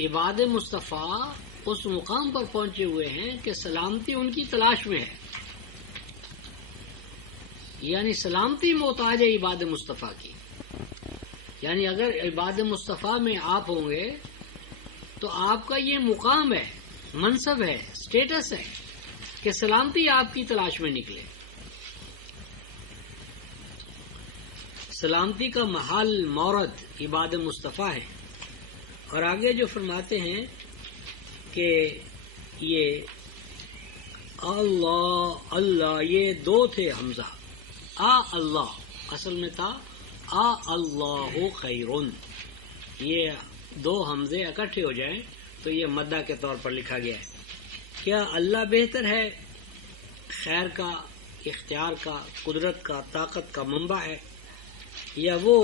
عباد مصطفیٰ اس مقام پر پہنچے ہوئے ہیں کہ سلامتی ان کی تلاش میں ہے، یعنی سلامتی محتاج ہے عباد مصطفیٰ کی. یعنی اگر عباد مصطفیٰ میں آپ ہوں گے تو آپ کا یہ مقام ہے، منصب ہے، سٹیٹس ہے کہ سلامتی آپ کی تلاش میں نکلے. سلامتی کا محل، مورد عباد مصطفیٰ ہے. اور آگے جو فرماتے ہیں کہ یہ اللہ اللہ، یہ دو تھے حمزہ، اللہ اصل میں تھا اللہ خیرون. یہ دو حمزے اکٹھے ہو جائیں تو یہ مدہ کے طور پر لکھا گیا ہے. کیا اللہ بہتر ہے؟ خیر کا، اختیار کا، قدرت کا، طاقت کا منبع ہے، یا وہ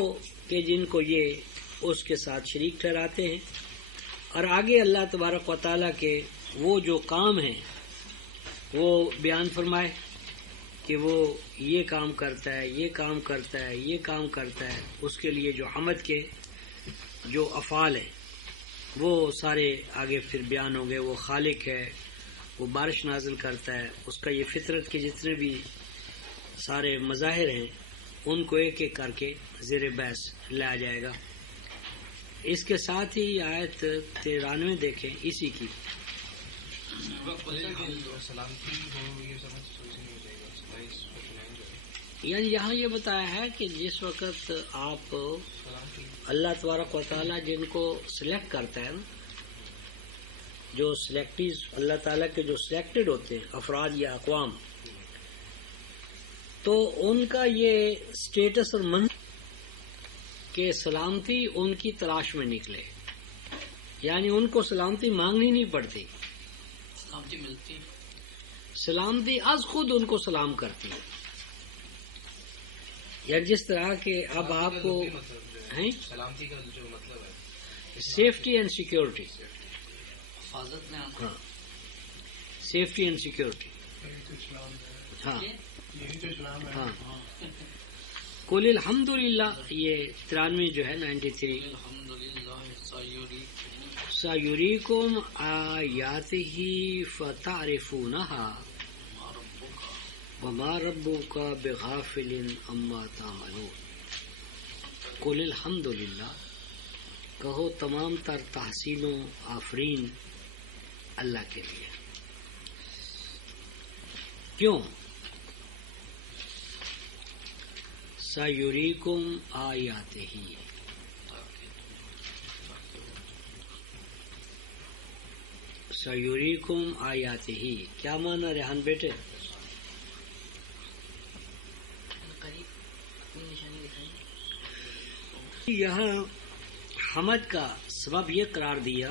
کہ جن کو یہ اس کے ساتھ شریک ٹھہراتے ہیں؟ اور آگے اللہ تبارک و تعالیٰ کے وہ جو کام ہیں وہ بیان فرمائے کہ وہ یہ کام کرتا ہے، یہ کام کرتا ہے، یہ کام کرتا ہے. اس کے لیے جو حمد کے جو افعال ہیں وہ سارے آگے پھر بیان ہو گئے. وہ خالق ہے، وہ بارش نازل کرتا ہے، اس کا یہ فطرت کے جتنے بھی سارے مظاہر ہیں ان کو ایک ایک کر کے زیر بحث لایا جائے گا. اس کے ساتھ ہی آیت 93 دیکھیں اسی کی. یعنی یہاں یہ بتایا ہے کہ جس وقت آپ اللہ تبارک و تعالیٰ جن کو سلیکٹ کرتا ہے نا، جو سلیکٹیز اللہ تعالیٰ کے جو سلیکٹڈ ہوتے ہیں افراد یا اقوام، تو ان کا یہ سٹیٹس اور منزل کہ سلامتی ان کی تلاش میں نکلے، یعنی ان کو سلامتی مانگنی نہیں پڑتی، سلامتی ملتی، سلامتی از خود ان کو سلام کرتی ہے. یا جس طرح کہ اب آپ کو سلامتی کا جو مطلب ہے سیفٹی اینڈ سیکورٹی، حفاظت میں ہاں سیفٹی اینڈ سیکورٹی، ہاں یہی تو اسلام ہے. ہاں قل الحمدللہ، یہ 93 جو ہے 93 سیریکم آیاتہ فتعرفونہا وما ربک بغافل عما تعملون. قل الحمدللہ، کہو تمام تر تحسین و آفرین اللہ کے لیے. کیوں؟ سیریکم آیاتہ، سیریکم آیاتہ کیا معنی ریحان بیٹے؟ قریب اپنی نشانی دکھائیں. یہاں حمد کا سبب یہ قرار دیا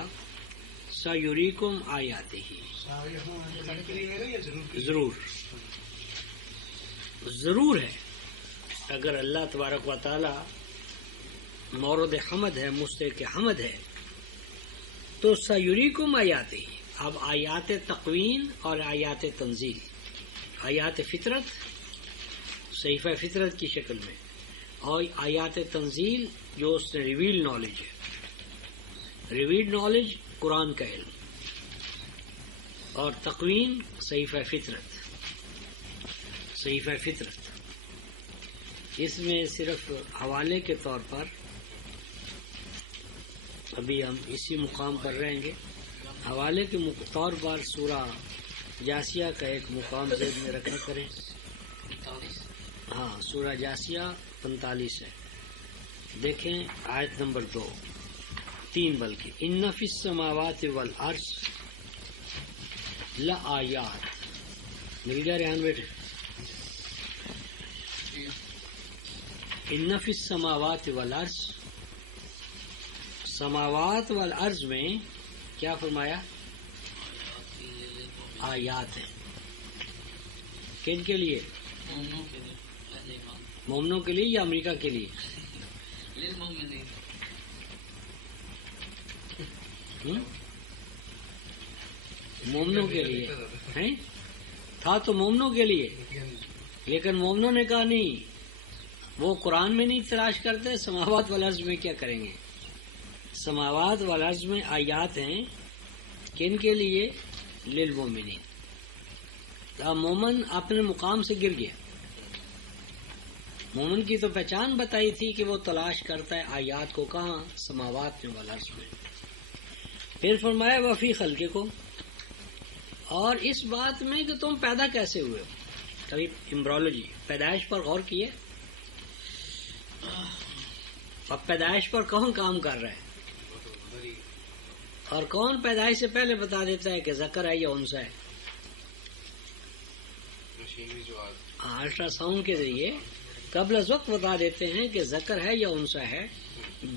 سیریکم آیاتہ، ضرور ضرور ہے. اگر اللہ تبارک و تعالی مورد حمد ہے، مستحق حمد ہے، تو سیریکم آیاتہ. اب آیات تقوین اور آیات تنزیل، آیات فطرت صحیفہ فطرت کی شکل میں، اور آیات تنزیل جو اس نے ریویل نالج ہے، ریویل نالج قرآن کا علم، اور تقوین صحیفہ فطرت، صحیفہ فطرت. اس میں صرف حوالے کے طور پر ابھی ہم اسی مقام پر رہیں گے. حوالے کے طور پر سورہ جاسیہ کا ایک مقام ذہن میں رکھا کریں. ہاں سورہ جاسیہ 45 ہے. دیکھیں آیت نمبر 3 بلکہ ان فی السماوات والارض لآیات. مل گیا ریحان بیٹے؟ ان فی السماوات والارض، سماوات والارض میں کیا فرمایا؟ آیات ہیں. کن کے لیے؟ مومنوں کے لیے یا امریکہ کے لیے؟ مومنوں کے لیے ہیں. تھا تو مومنوں کے لیے، لیکن مومنوں نے کہا نہیں، وہ قرآن میں نہیں تلاش کرتے، سماوات والارض میں کیا کریں گے. سماوات والارض میں آیات ہیں. کن کے لیے؟ للمومنین. مومن اپنے مقام سے گر گیا. مومن کی تو پہچان بتائی تھی کہ وہ تلاش کرتا ہے آیات کو، کہاں؟ سماوات میں والارض میں. پھر فرمایا وفی خلقکم، اور اس بات میں کہ تم پیدا کیسے ہوئے ہو. کبھی امبرولوجی، پیدائش پر غور کیے؟ اب پیدائش پر کون کام کر رہا ہے؟ اور کون پیدائش سے پہلے بتا دیتا ہے کہ ذکر ہے یا انثی ہے؟ الٹرا ساؤنڈ کے ذریعے قبل از وقت بتا دیتے ہیں کہ ذکر ہے یا انثی ہے،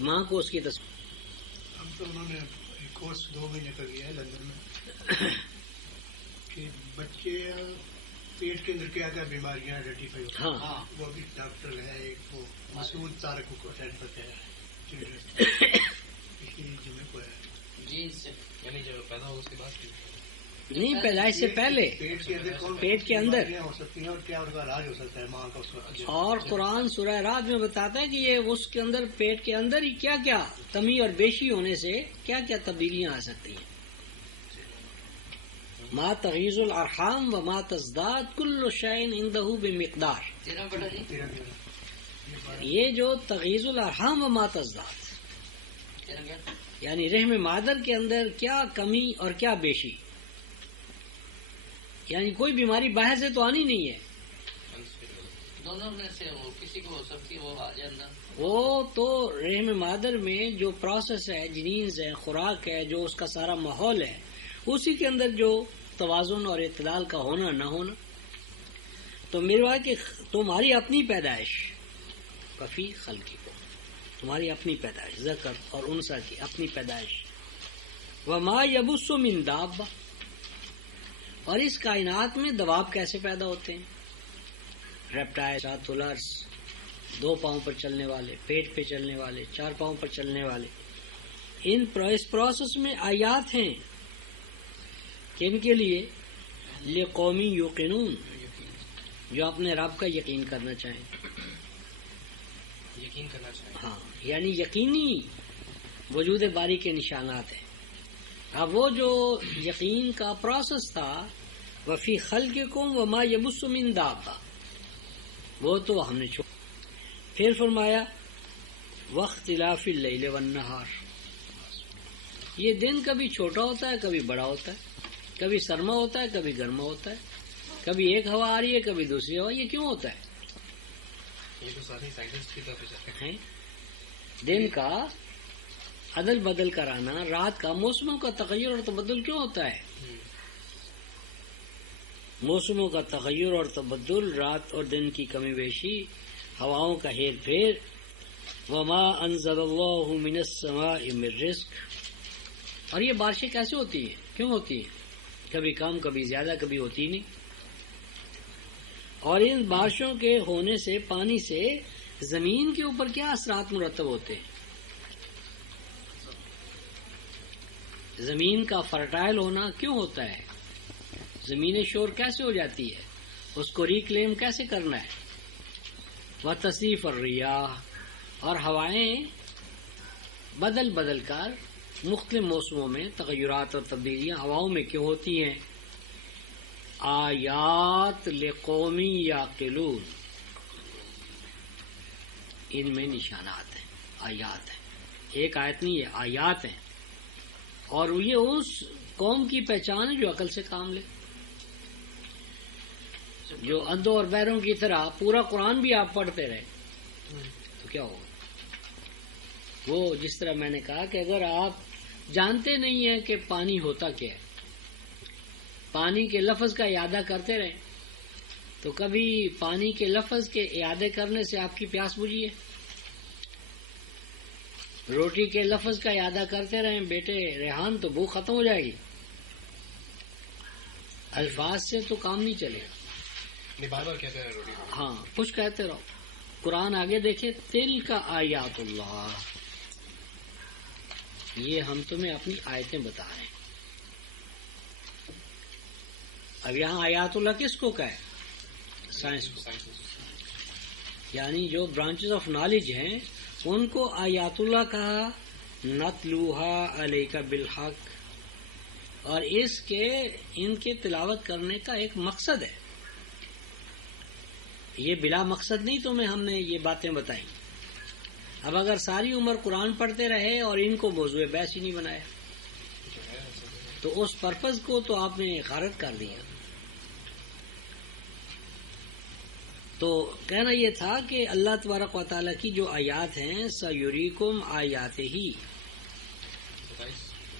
ماں کو اس کی تصویر. ہم تو انہوں نے کورس 2 مہینے کا کیا ہے لندن میں کہ بچے پیٹ کے اندر کیا کیا بیماریاں آئیڈینٹیفائی ہوتی ہیں. ہاں وہ بھی ڈاکٹر ہے ایک، وہ مسعود طارق کو اٹینڈ کرتے ہیں پچھلی جمعے کو ہے. جین سے یعنی جو پیدا ہو اس کے بعد نہیں، پیدائش سے پہلے پیٹ کے اندر بیماریاں ہو سکتی ہیں اور کیا ان کا علاج ہو سکتا ہے ماں کا اس وقت. اور قرآن سورہ رات میں بتاتا ہے کہ یہ اس کے اندر پیٹ کے اندر ہی کیا کیا کمی اور بیشی ہونے سے کیا کیا تبدیلیاں آ سکتی ہیں. ما تغیظ الارحام و ما تزداد کل شیء عنده بمقدار. 13 بیٹا جی، یہ جو تغیظ الارحام و ما تزداد 13 کیا؟ یعنی رحم مادر کے اندر کیا کمی اور کیا بیشی، یعنی کوئی بیماری باہر سے تو آنی نہیں ہے. دونوں میں سے وہ کسی کو ہو سکتی، وہ آ جائے اندر. وہ تو رحم مادر میں جو پروسیس ہے، جنینز ہے، خوراک ہے، جو اس کا سارا ماحول ہے، اسی کے اندر جو توازن اور اعتدال کا ہونا نہ ہونا. تو میرے بات کہ تمہاری اپنی پیدائش کفی خلقی کو، تمہاری اپنی پیدائش ذکر اور انثی کی اپنی پیدائش. وما یبث من دابہ، اور اس کائنات میں دواب کیسے پیدا ہوتے ہیں. ریپٹائل، راتولرس، 2 پاؤں پر چلنے والے، پیٹ پہ چلنے والے، 4 پاؤں پر چلنے والے. اس پروسیس میں آیات ہیں کن کے لیے؟ لقومی یوقنون، جو اپنے رب کا یقین کرنا چاہیں. یقین کرنا چاہیے. ہاں، یعنی یقینی وجود باری کے نشانات ہیں. اب وہ جو یقین کا پروسیس تھا، وفی خلقکم وما یبث من دابہ، وہ تو ہم نے چھوڑا. پھر فرمایا واختلاف اللیل والنہار، یہ دن کبھی چھوٹا ہوتا ہے کبھی بڑا ہوتا ہے، کبھی سرما ہوتا ہے کبھی گرما ہوتا ہے، کبھی ایک ہوا آ رہی ہے کبھی دوسری ہوا. یہ کیوں ہوتا ہے؟ یہ تو ساری سائنٹسٹ کی طرف سے ہیں. دن کا عدل بدل کرانا، رات کا، موسموں کا تغیر اور تبدل کیوں ہوتا ہے؟ موسموں کا تغیر اور تبدل، رات اور دن کی کمی بیشی، ہواؤں کا ہیر پھیر. وما انزل اللہ من السماء من رزق، اور یہ بارشیں کیسے ہوتی ہیں، کیوں ہوتی ہیں؟ کبھی کم کبھی زیادہ، کبھی ہوتی نہیں. اور ان بارشوں کے ہونے سے، پانی سے زمین کے اوپر کیا اثرات مرتب ہوتے ہیں؟ زمین کا فرٹائل ہونا کیوں ہوتا ہے؟ زمین شور کیسے ہو جاتی ہے؟ اس کو ریکلیم کیسے کرنا ہے؟ وتصریف الریاح، اور ہوائیں بدل بدل کر مختلف موسموں میں تغیرات اور تبدیلیاں ہواؤں میں کیوں ہوتی ہیں؟ آیات لقومی یعقلون، ان میں نشانات ہیں، آیات ہیں. ایک آیت نہیں ہے، آیات ہیں. اور یہ اس قوم کی پہچان ہے جو عقل سے کام لے. جو اندھوں اور بہروں کی طرح پورا قرآن بھی آپ پڑھتے رہے تو کیا ہوگا؟ وہ جس طرح میں نے کہا کہ اگر آپ جانتے نہیں ہیں کہ پانی ہوتا کیا ہے، پانی کے لفظ کا اعادہ کرتے رہیں، تو کبھی پانی کے لفظ کے اعادے کرنے سے آپ کی پیاس بجھی ہے؟ روٹی کے لفظ کا اعادہ کرتے رہیں بیٹے ریحان، تو بھوک ختم ہو جائے گی. الفاظ سے تو کام نہیں چلے گا. بار بار کہتے ہیں روٹی. ہاں، کچھ کہتے رہو. قرآن آگے دیکھے، تل کا آیات اللہ، یہ ہم تمہیں اپنی آیتیں بتا رہے ہیں. اب یہاں آیات اللہ کس کو کہے؟ سائنس کو. یعنی جو برانچز آف نالج ہیں ان کو آیات اللہ کہا. نتلوہا علیک بالحق، اور ان کے تلاوت کرنے کا ایک مقصد ہے. یہ بلا مقصد نہیں تمہیں ہم نے یہ باتیں بتائیں. اب اگر ساری عمر قرآن پڑھتے رہے اور ان کو موضوع بحث ہی نہیں بنایا تو اس پرپز کو تو آپ نے غارت کر دیا. تو کہنا یہ تھا کہ اللہ تبارک و تعالیٰ کی جو آیات ہیں، سیریکم آیاتہ،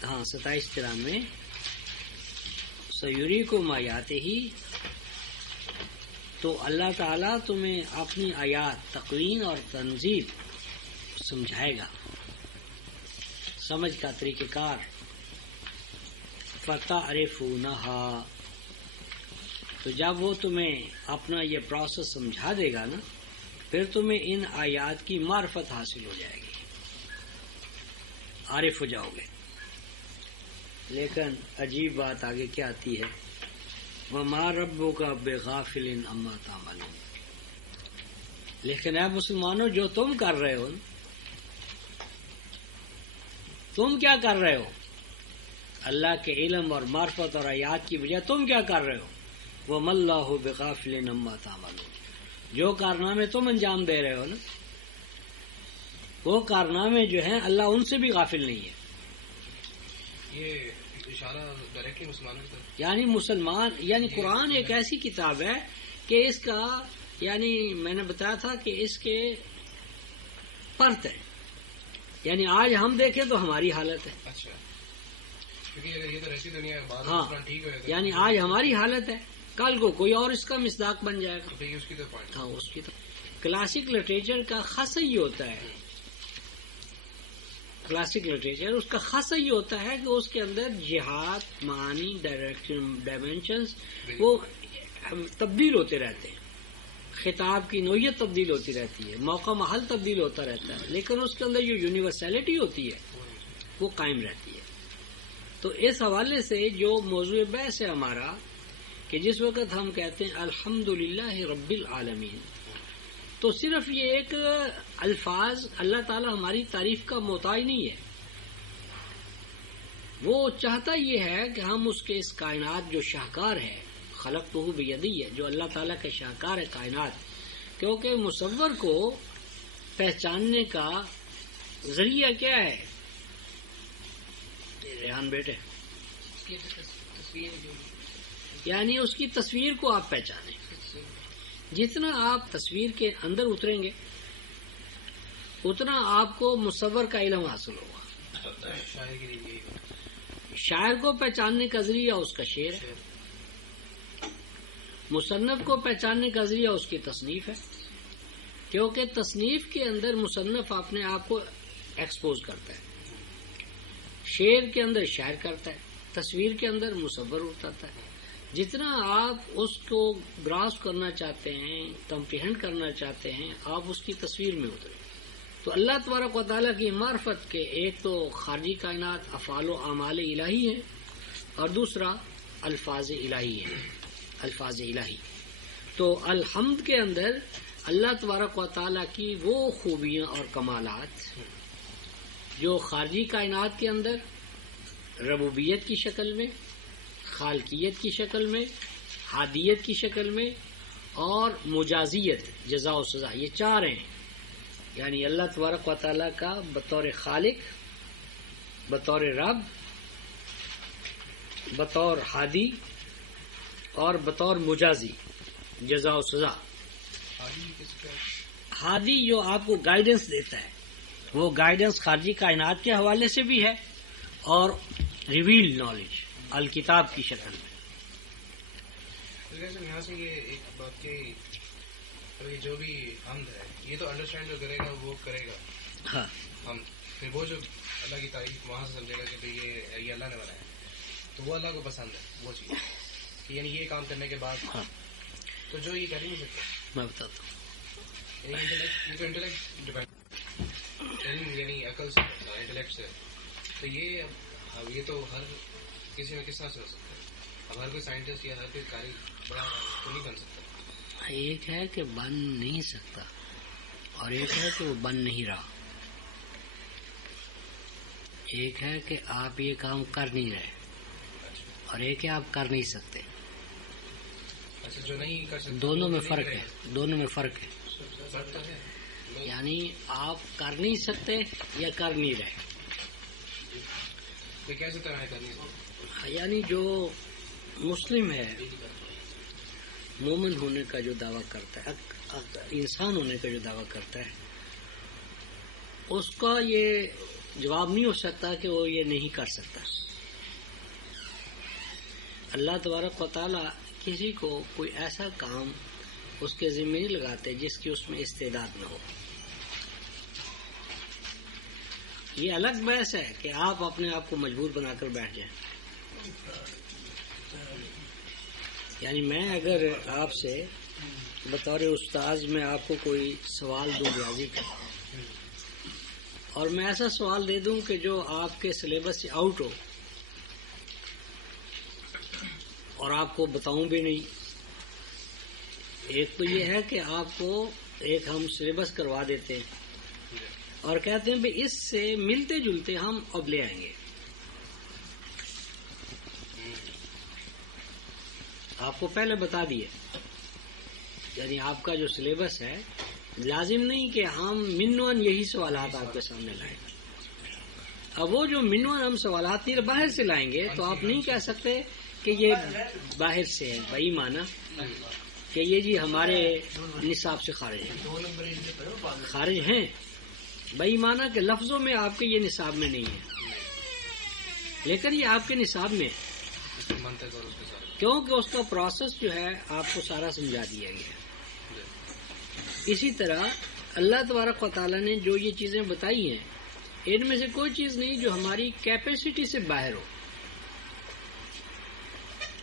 ہاں 27-93، سیریکم آیاتہ، تو اللہ تعالیٰ تمہیں اپنی آیات تقوین اور تنزیل سمجھائے گا، سمجھ کا طریقہ کار. فتعرفونہا، تو جب وہ تمہیں اپنا یہ پروسیس سمجھا دے گا نا، پھر تمہیں ان آیات کی معرفت حاصل ہو جائے گی، عارف ہو جاؤ گے. لیکن عجیب بات آگے کیا آتی ہے، وَمَا رَبُّكَ بِغَافِلٍ عَمَّا تَعْمَلُونَ. لیکن اے مسلمانوں، جو تم کر رہے ہو، تم کیا کر رہے ہو؟ اللہ کے علم اور معرفت اور آیات کی وجہ تم کیا کر رہے ہو؟ وَمَا اللَّهُ بِغَافِلٍ عَمَّا تَعْمَلُونَ. جو کارنامے تم انجام دے رہے ہو نا، وہ کارنامے جو ہیں اللہ ان سے بھی غافل نہیں ہے. یہ اشارہ ڈائریکٹلی مسلمانوں کی طرف، یعنی مسلمان، یعنی قرآن ایک ایسی کتاب ہے کہ اس کا، یعنی میں نے بتایا تھا کہ اس کے پرت ہے. یعنی آج ہم دیکھیں تو ہماری حالت ہے. اچھا کیونکہ اگر یہ تو ایسی دنیا ہے بعد ہاں میں ٹھیک ہوئے یعنی آج ہماری حالت ہے، کل کو کوئی اور اس کا مصداق بن جائے گا. اس کی تو پوائنٹ. ہاں اس کی تو کلاسک لٹریچر کا خاصہ یہ ہوتا ہے، کلاسک لٹریچر اس کا خاصہ یہ ہوتا ہے کہ اس کے اندر جہاد معانی ڈائمینشنز وہ تبدیل ہوتے رہتے ہیں، خطاب کی نوعیت تبدیل ہوتی رہتی ہے، موقع محل تبدیل ہوتا رہتا ہے، لیکن اس کے اندر جو یونیورسلٹی ہوتی ہے وہ قائم رہتی ہے. تو اس حوالے سے جو موضوع بحث ہے ہمارا کہ جس وقت ہم کہتے ہیں الحمدللہ رب العالمین، تو صرف یہ ایک الفاظ اللہ تعالی ہماری تعریف کا محتاج نہیں ہے. وہ چاہتا یہ ہے کہ ہم اس کے اس کائنات جو شاہکار ہے، خلقتہ بیدی ہے، جو اللہ تعالیٰ کا شاہکار ہے کائنات، کیونکہ مصور کو پہچاننے کا ذریعہ کیا ہے؟ ریحان بیٹے، یعنی اس کی تصویر کو آپ پہچانیں. جتنا آپ تصویر کے اندر اتریں گے اتنا آپ کو مصور کا علم حاصل ہوگا. شاعر کو پہچاننے کا ذریعہ اس کا شعر ہے، مصنف کو پہچاننے کا ذریعہ اس کی تصنیف ہے، کیونکہ تصنیف کے اندر مصنف اپنے آپ کو ایکسپوز کرتا ہے، شعر کے اندر شاعر کرتا ہے، تصویر کے اندر مصور اترتا ہے. جتنا آپ اس کو گراسپ کرنا چاہتے ہیں، کمپریہنڈ کرنا چاہتے ہیں، آپ اس کی تصویر میں اتریں. تو اللہ تبارک و تعالیٰ کی معرفت کے ایک تو خارجی کائنات افعال و اعمال الہی ہیں، اور دوسرا الفاظ الہی ہیں، الفاظ الہی. تو الحمد کے اندر اللہ تبارک و تعالیٰ کی وہ خوبیاں اور کمالات جو خارجی کائنات کے اندر ربوبیت کی شکل میں، خالقیت کی شکل میں، حادیت کی شکل میں، اور مجازیت جزا و سزا، یہ چار ہیں. یعنی اللہ تبارک و تعالیٰ کا بطور خالق، بطور رب، بطور ہادی اور بطور مجازی جزا و سزا. ہادی جو آپ کو گائیڈنس دیتا ہے، وہ گائیڈنس خارجی کائنات کے حوالے سے بھی ہے اور ریویل نالج الکتاب کی شکل میں. یہاں سے یہ ایک بات کہ جو بھی حمد ہے یہ تو انڈرسٹینڈ جو کرے گا وہ کرے گا. ہاں ہم پھر وہ جو اللہ کی تعریف وہاں سے سمجھے گا کہ یہ اللہ نے بنایا تو وہ اللہ کو پسند ہے وہ چیز کہ یعنی یہ کام کرنے کے بعد. ہاں تو جو یہ کر ہی نہیں سکتے. میں بتاتا ہوں. یہ تو انٹلیکٹ ڈیپینڈ، یعنی عقل سے انٹلیکٹ سے. تو یہ تو ہر کسی میں کس طرح سے ہو سکتا ہے؟ اب ہر کوئی سائنٹسٹ یا ہر کوئی کاری بڑا تو نہیں بن سکتا. ایک ہے کہ بن نہیں سکتا اور ایک ہے کہ وہ بن نہیں رہا. ایک ہے کہ آپ یہ کام کر نہیں رہے اور ایک ہے آپ کر نہیں سکتے. اچھا جو نہیں کر سکتے دونوں میں فرق ہے، دونوں میں فرق ہے. فرق تو ہے. یعنی آپ کر نہیں سکتے یا کر نہیں رہے. یہ کیسے طرح ہے کرنی؟ یعنی جو مسلم ہے، مومن ہونے کا جو دعویٰ کرتا ہے، انسان ہونے کا جو دعویٰ کرتا ہے، اس کا یہ جواب نہیں ہو سکتا کہ وہ یہ نہیں کر سکتا. اللہ تبارک و تعالیٰ کسی کو کوئی ایسا کام اس کے ذمہ نہیں لگاتے جس کی اس میں استعداد نہ ہو. یہ الگ بحث ہے کہ آپ اپنے آپ کو مجبور بنا کر بیٹھ جائیں. یعنی میں اگر آپ سے بطور استاذ میں آپ کو کوئی سوال دوں ریاضی کا اور میں ایسا سوال دے دوں کہ جو آپ کے سلیبس سے آؤٹ ہو اور آپ کو بتاؤں بھی نہیں. ایک تو یہ ہے کہ آپ کو ایک ہم سلیبس کروا دیتے ہیں اور کہتے ہیں بھئی اس سے ملتے جلتے ہم اب لے آئیں گے. آپ کو پہلے بتا دیے، یعنی آپ کا جو سلیبس ہے لازم نہیں کہ ہم منوان یہی سوالات آپ کے سامنے لائیں. اب وہ جو منوان ہم سوالات نہیں باہر سے لائیں گے تو آپ نہیں کہہ سکتے کہ یہ باہر سے ہے بھائی مانا کہ یہ جی ہمارے نصاب سے خارج ہے. خارج ہیں بھائی مانا کہ لفظوں میں آپ کے یہ نصاب میں نہیں ہے، لیکن یہ آپ کے نصاب میں ہے، اس کی منطق اور اس کے ساتھ کیونکہ اس کا پروسیس جو ہے آپ کو سارا سمجھا دیا گیا ہے۔ اسی طرح اللہ تبارک و تعالیٰ نے جو یہ چیزیں بتائی ہیں ان میں سے کوئی چیز نہیں جو ہماری کیپیسٹی سے باہر ہو۔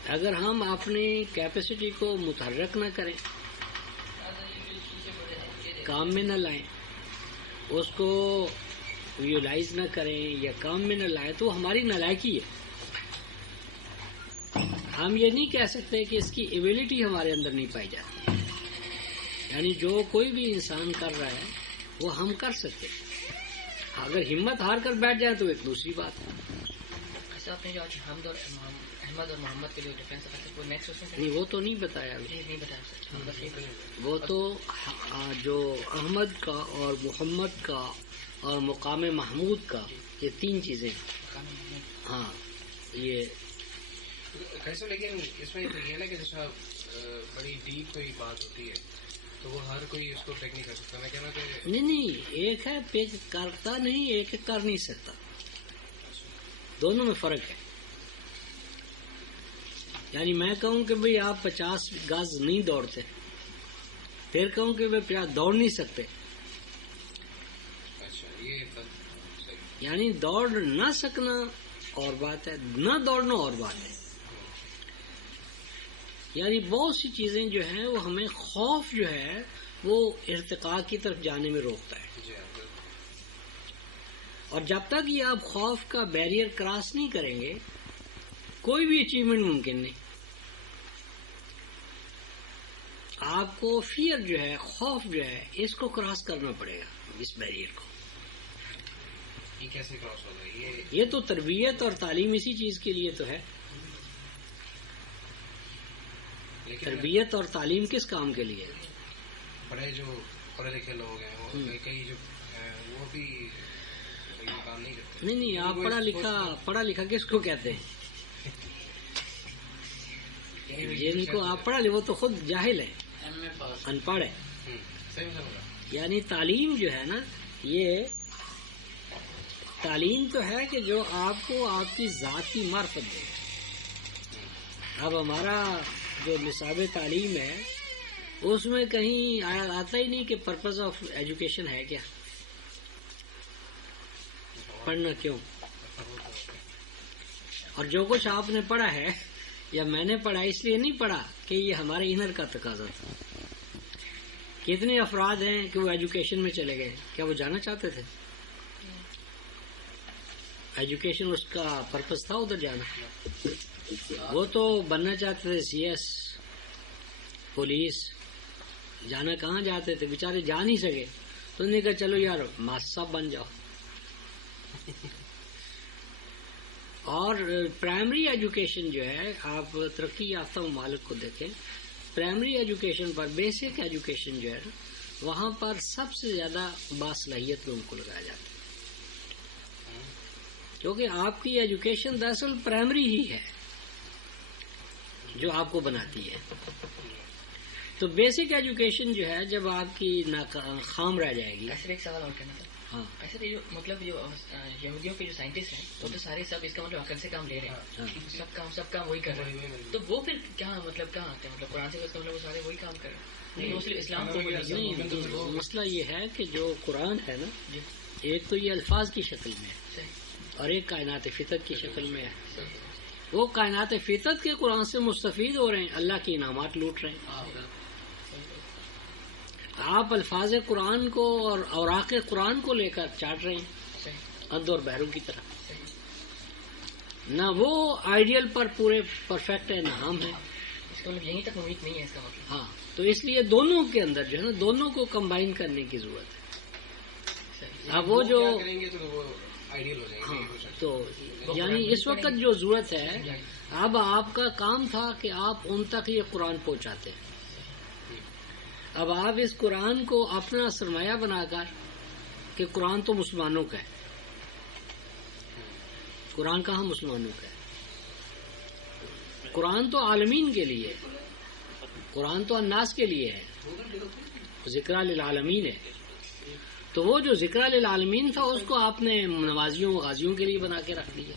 اگر ہم اپنی کیپیسٹی کو متحرک نہ کریں، کام میں نہ لائیں، اس کو ریئلائز نہ کریں یا کام میں نہ لائیں تو ہماری نالائکی ہے۔ ہم یہ نہیں کہہ سکتے کہ اس کی ایبلٹی ہمارے اندر نہیں پائی جاتی، یعنی جو کوئی بھی انسان کر رہا ہے وہ ہم کر سکتے ہیں۔ اگر ہمت ہار کر بیٹھ جائے تو ایک دوسری بات ہے۔ ایسا آپ نے جو آج حمد اور احمد اور محمد کے جو ڈیفرنس بتایا وہ نیکسٹ اس میں نہیں وہ تو نہیں بتایا ابھی۔ نہیں بتایا سر، بس یہ وہ تو جو احمد کا اور محمد کا اور مقام محمود کا یہ تین چیزیں ہیں۔ ہاں یہ کیسے، لیکن اس میں یہ ہے نا کہ جیسا بڑی ڈیپ کوئی بات ہوتی ہے تو وہ ہر کوئی اس کو پیک نہیں کر سکتا۔ میں کہنا کہ نہیں ایک ہے پیک کرتا نہیں، ایک کر نہیں سکتا، دونوں میں فرق ہے۔ یعنی میں کہوں کہ بھئی آپ 50 گز نہیں دوڑتے، پھر کہوں کہ بھئی 50 دوڑ نہیں سکتے، اچھا یہ بات صحیح۔ یعنی دوڑ نہ سکنا اور بات ہے، نہ دوڑنا اور بات ہے۔ یعنی بہت سی چیزیں جو ہیں وہ ہمیں خوف جو ہے وہ ارتقاء کی طرف جانے میں روکتا ہے، جی ہاں، اور جب تک یہ آپ خوف کا بیریئر کراس نہیں کریں گے کوئی بھی اچیومنٹ ممکن نہیں۔ آپ کو فیئر جو ہے، خوف جو ہے، اس کو کراس کرنا پڑے گا، اس بیریئر کو۔ یہ کیسے کراس ہوگا؟ یہ تو تربیت اور تعلیم اسی چیز کے لیے تو ہے۔ لیکن تربیت اور تعلیم کس کام کے لیے؟ بڑے جو پڑھے لکھے لوگ ہیں وہ کئی جو ہیں وہ بھی یہ کام نہیں کرتے۔ نہیں آپ پڑھا لکھا کس کو کہتے ہیں؟ جن کو آپ پڑھا لے وہ تو خود جاہل ہے، ان پڑھ ہے۔ صحیح سمجھا۔ یعنی تعلیم جو ہے نا، یہ تعلیم تو ہے کہ جو آپ کو آپ کی ذات کی معرفت دے۔ اب ہمارا جو نصاب تعلیم ہے اس میں کہیں آتا ہی نہیں کہ پرپز آف ایجوکیشن ہے کیا، پڑھنا کیوں؟ اور جو کچھ آپ نے پڑھا ہے یا میں نے پڑھا اس لیے نہیں پڑھا کہ یہ ہمارے انر کا تقاضا تھا۔ کتنے افراد ہیں کہ وہ ایجوکیشن میں چلے گئے، کیا وہ جانا چاہتے تھے؟ ایجوکیشن اس کا پرپز تھا ادھر جانا؟ وہ تو بننا چاہتے تھے سی ایس، پولیس، جانا کہاں جاتے تھے، بیچارے جا نہیں سکے تو انہوں نے کہا چلو یار ماسٹر صاحب بن جاؤ۔ اور پرائمری ایجوکیشن جو ہے، آپ ترقی یافتہ ممالک کو دیکھیں، پرائمری ایجوکیشن پر، بیسک ایجوکیشن جو ہے وہاں پر سب سے زیادہ باصلاحیت لوگوں کو لگایا جاتا ہے، کیونکہ آپ کی ایجوکیشن دراصل پرائمری ہی ہے جو آپ کو بناتی ہے۔ تو بیسک ایجوکیشن جو ہے جب آپ کی خام رہ جائے گی۔ ایسے ایک سوال اور کرنا تھا۔ ہاں ایسے جو مطلب جو یہودیوں کے جو سائنٹسٹ ہیں وہ تو سارے سب اس کا مطلب عقل سے کام لے رہے ہیں، سب کام وہی کر رہے ہیں، تو وہ پھر کیا مطلب کہاں آتے ہیں؟ مطلب قرآن سے مطلب وہ سارے وہی کام کر رہے ہیں، لیکن وہ صرف اسلام کو نہیں، مسئلہ یہ ہے کہ جو قرآن ہے نا، ایک تو یہ الفاظ کی شکل میں ہے اور ایک کائنات فطرت کی شکل میں ہے۔ وہ کائنات فطرت کے قرآن سے مستفید ہو رہے ہیں، اللہ کے انعامات لوٹ رہے ہیں۔ آپ الفاظ قرآن کو اور اوراق قرآن کو لے کر چاٹ رہے ہیں اندھ اور بہروں کی طرح۔ نہ وہ آئیڈیل پر پورے پرفیکٹ ہے، نہ ہم ہیں۔ اس کا مطلب یہیں تک امید نہیں ہے اس کا مطلب۔ ہاں، تو اس لیے دونوں کے اندر جو ہے نا، دونوں کو کمبائن کرنے کی ضرورت ہے۔ اب وہ جو کریں گے تو وہ آئیڈیل ہو جائیں گے۔ ہاں، تو یعنی اس وقت جو ضرورت ہے، اب آپ کا کام تھا کہ آپ ان تک یہ قرآن پہنچاتے ہیں۔ اب آپ اس قرآن کو اپنا سرمایہ بنا کر کہ قرآن تو مسلمانوں کا ہے، قرآن کہاں مسلمانوں کا ہے؟ قرآن تو عالمین کے لیے ہے، قرآن تو الناس کے لیے ہے، ذکر للعالمین ہے۔ تو وہ جو ذکر للعالمین تھا اس کو آپ نے نوازیوں غازیوں کے لیے بنا کے رکھ دیا۔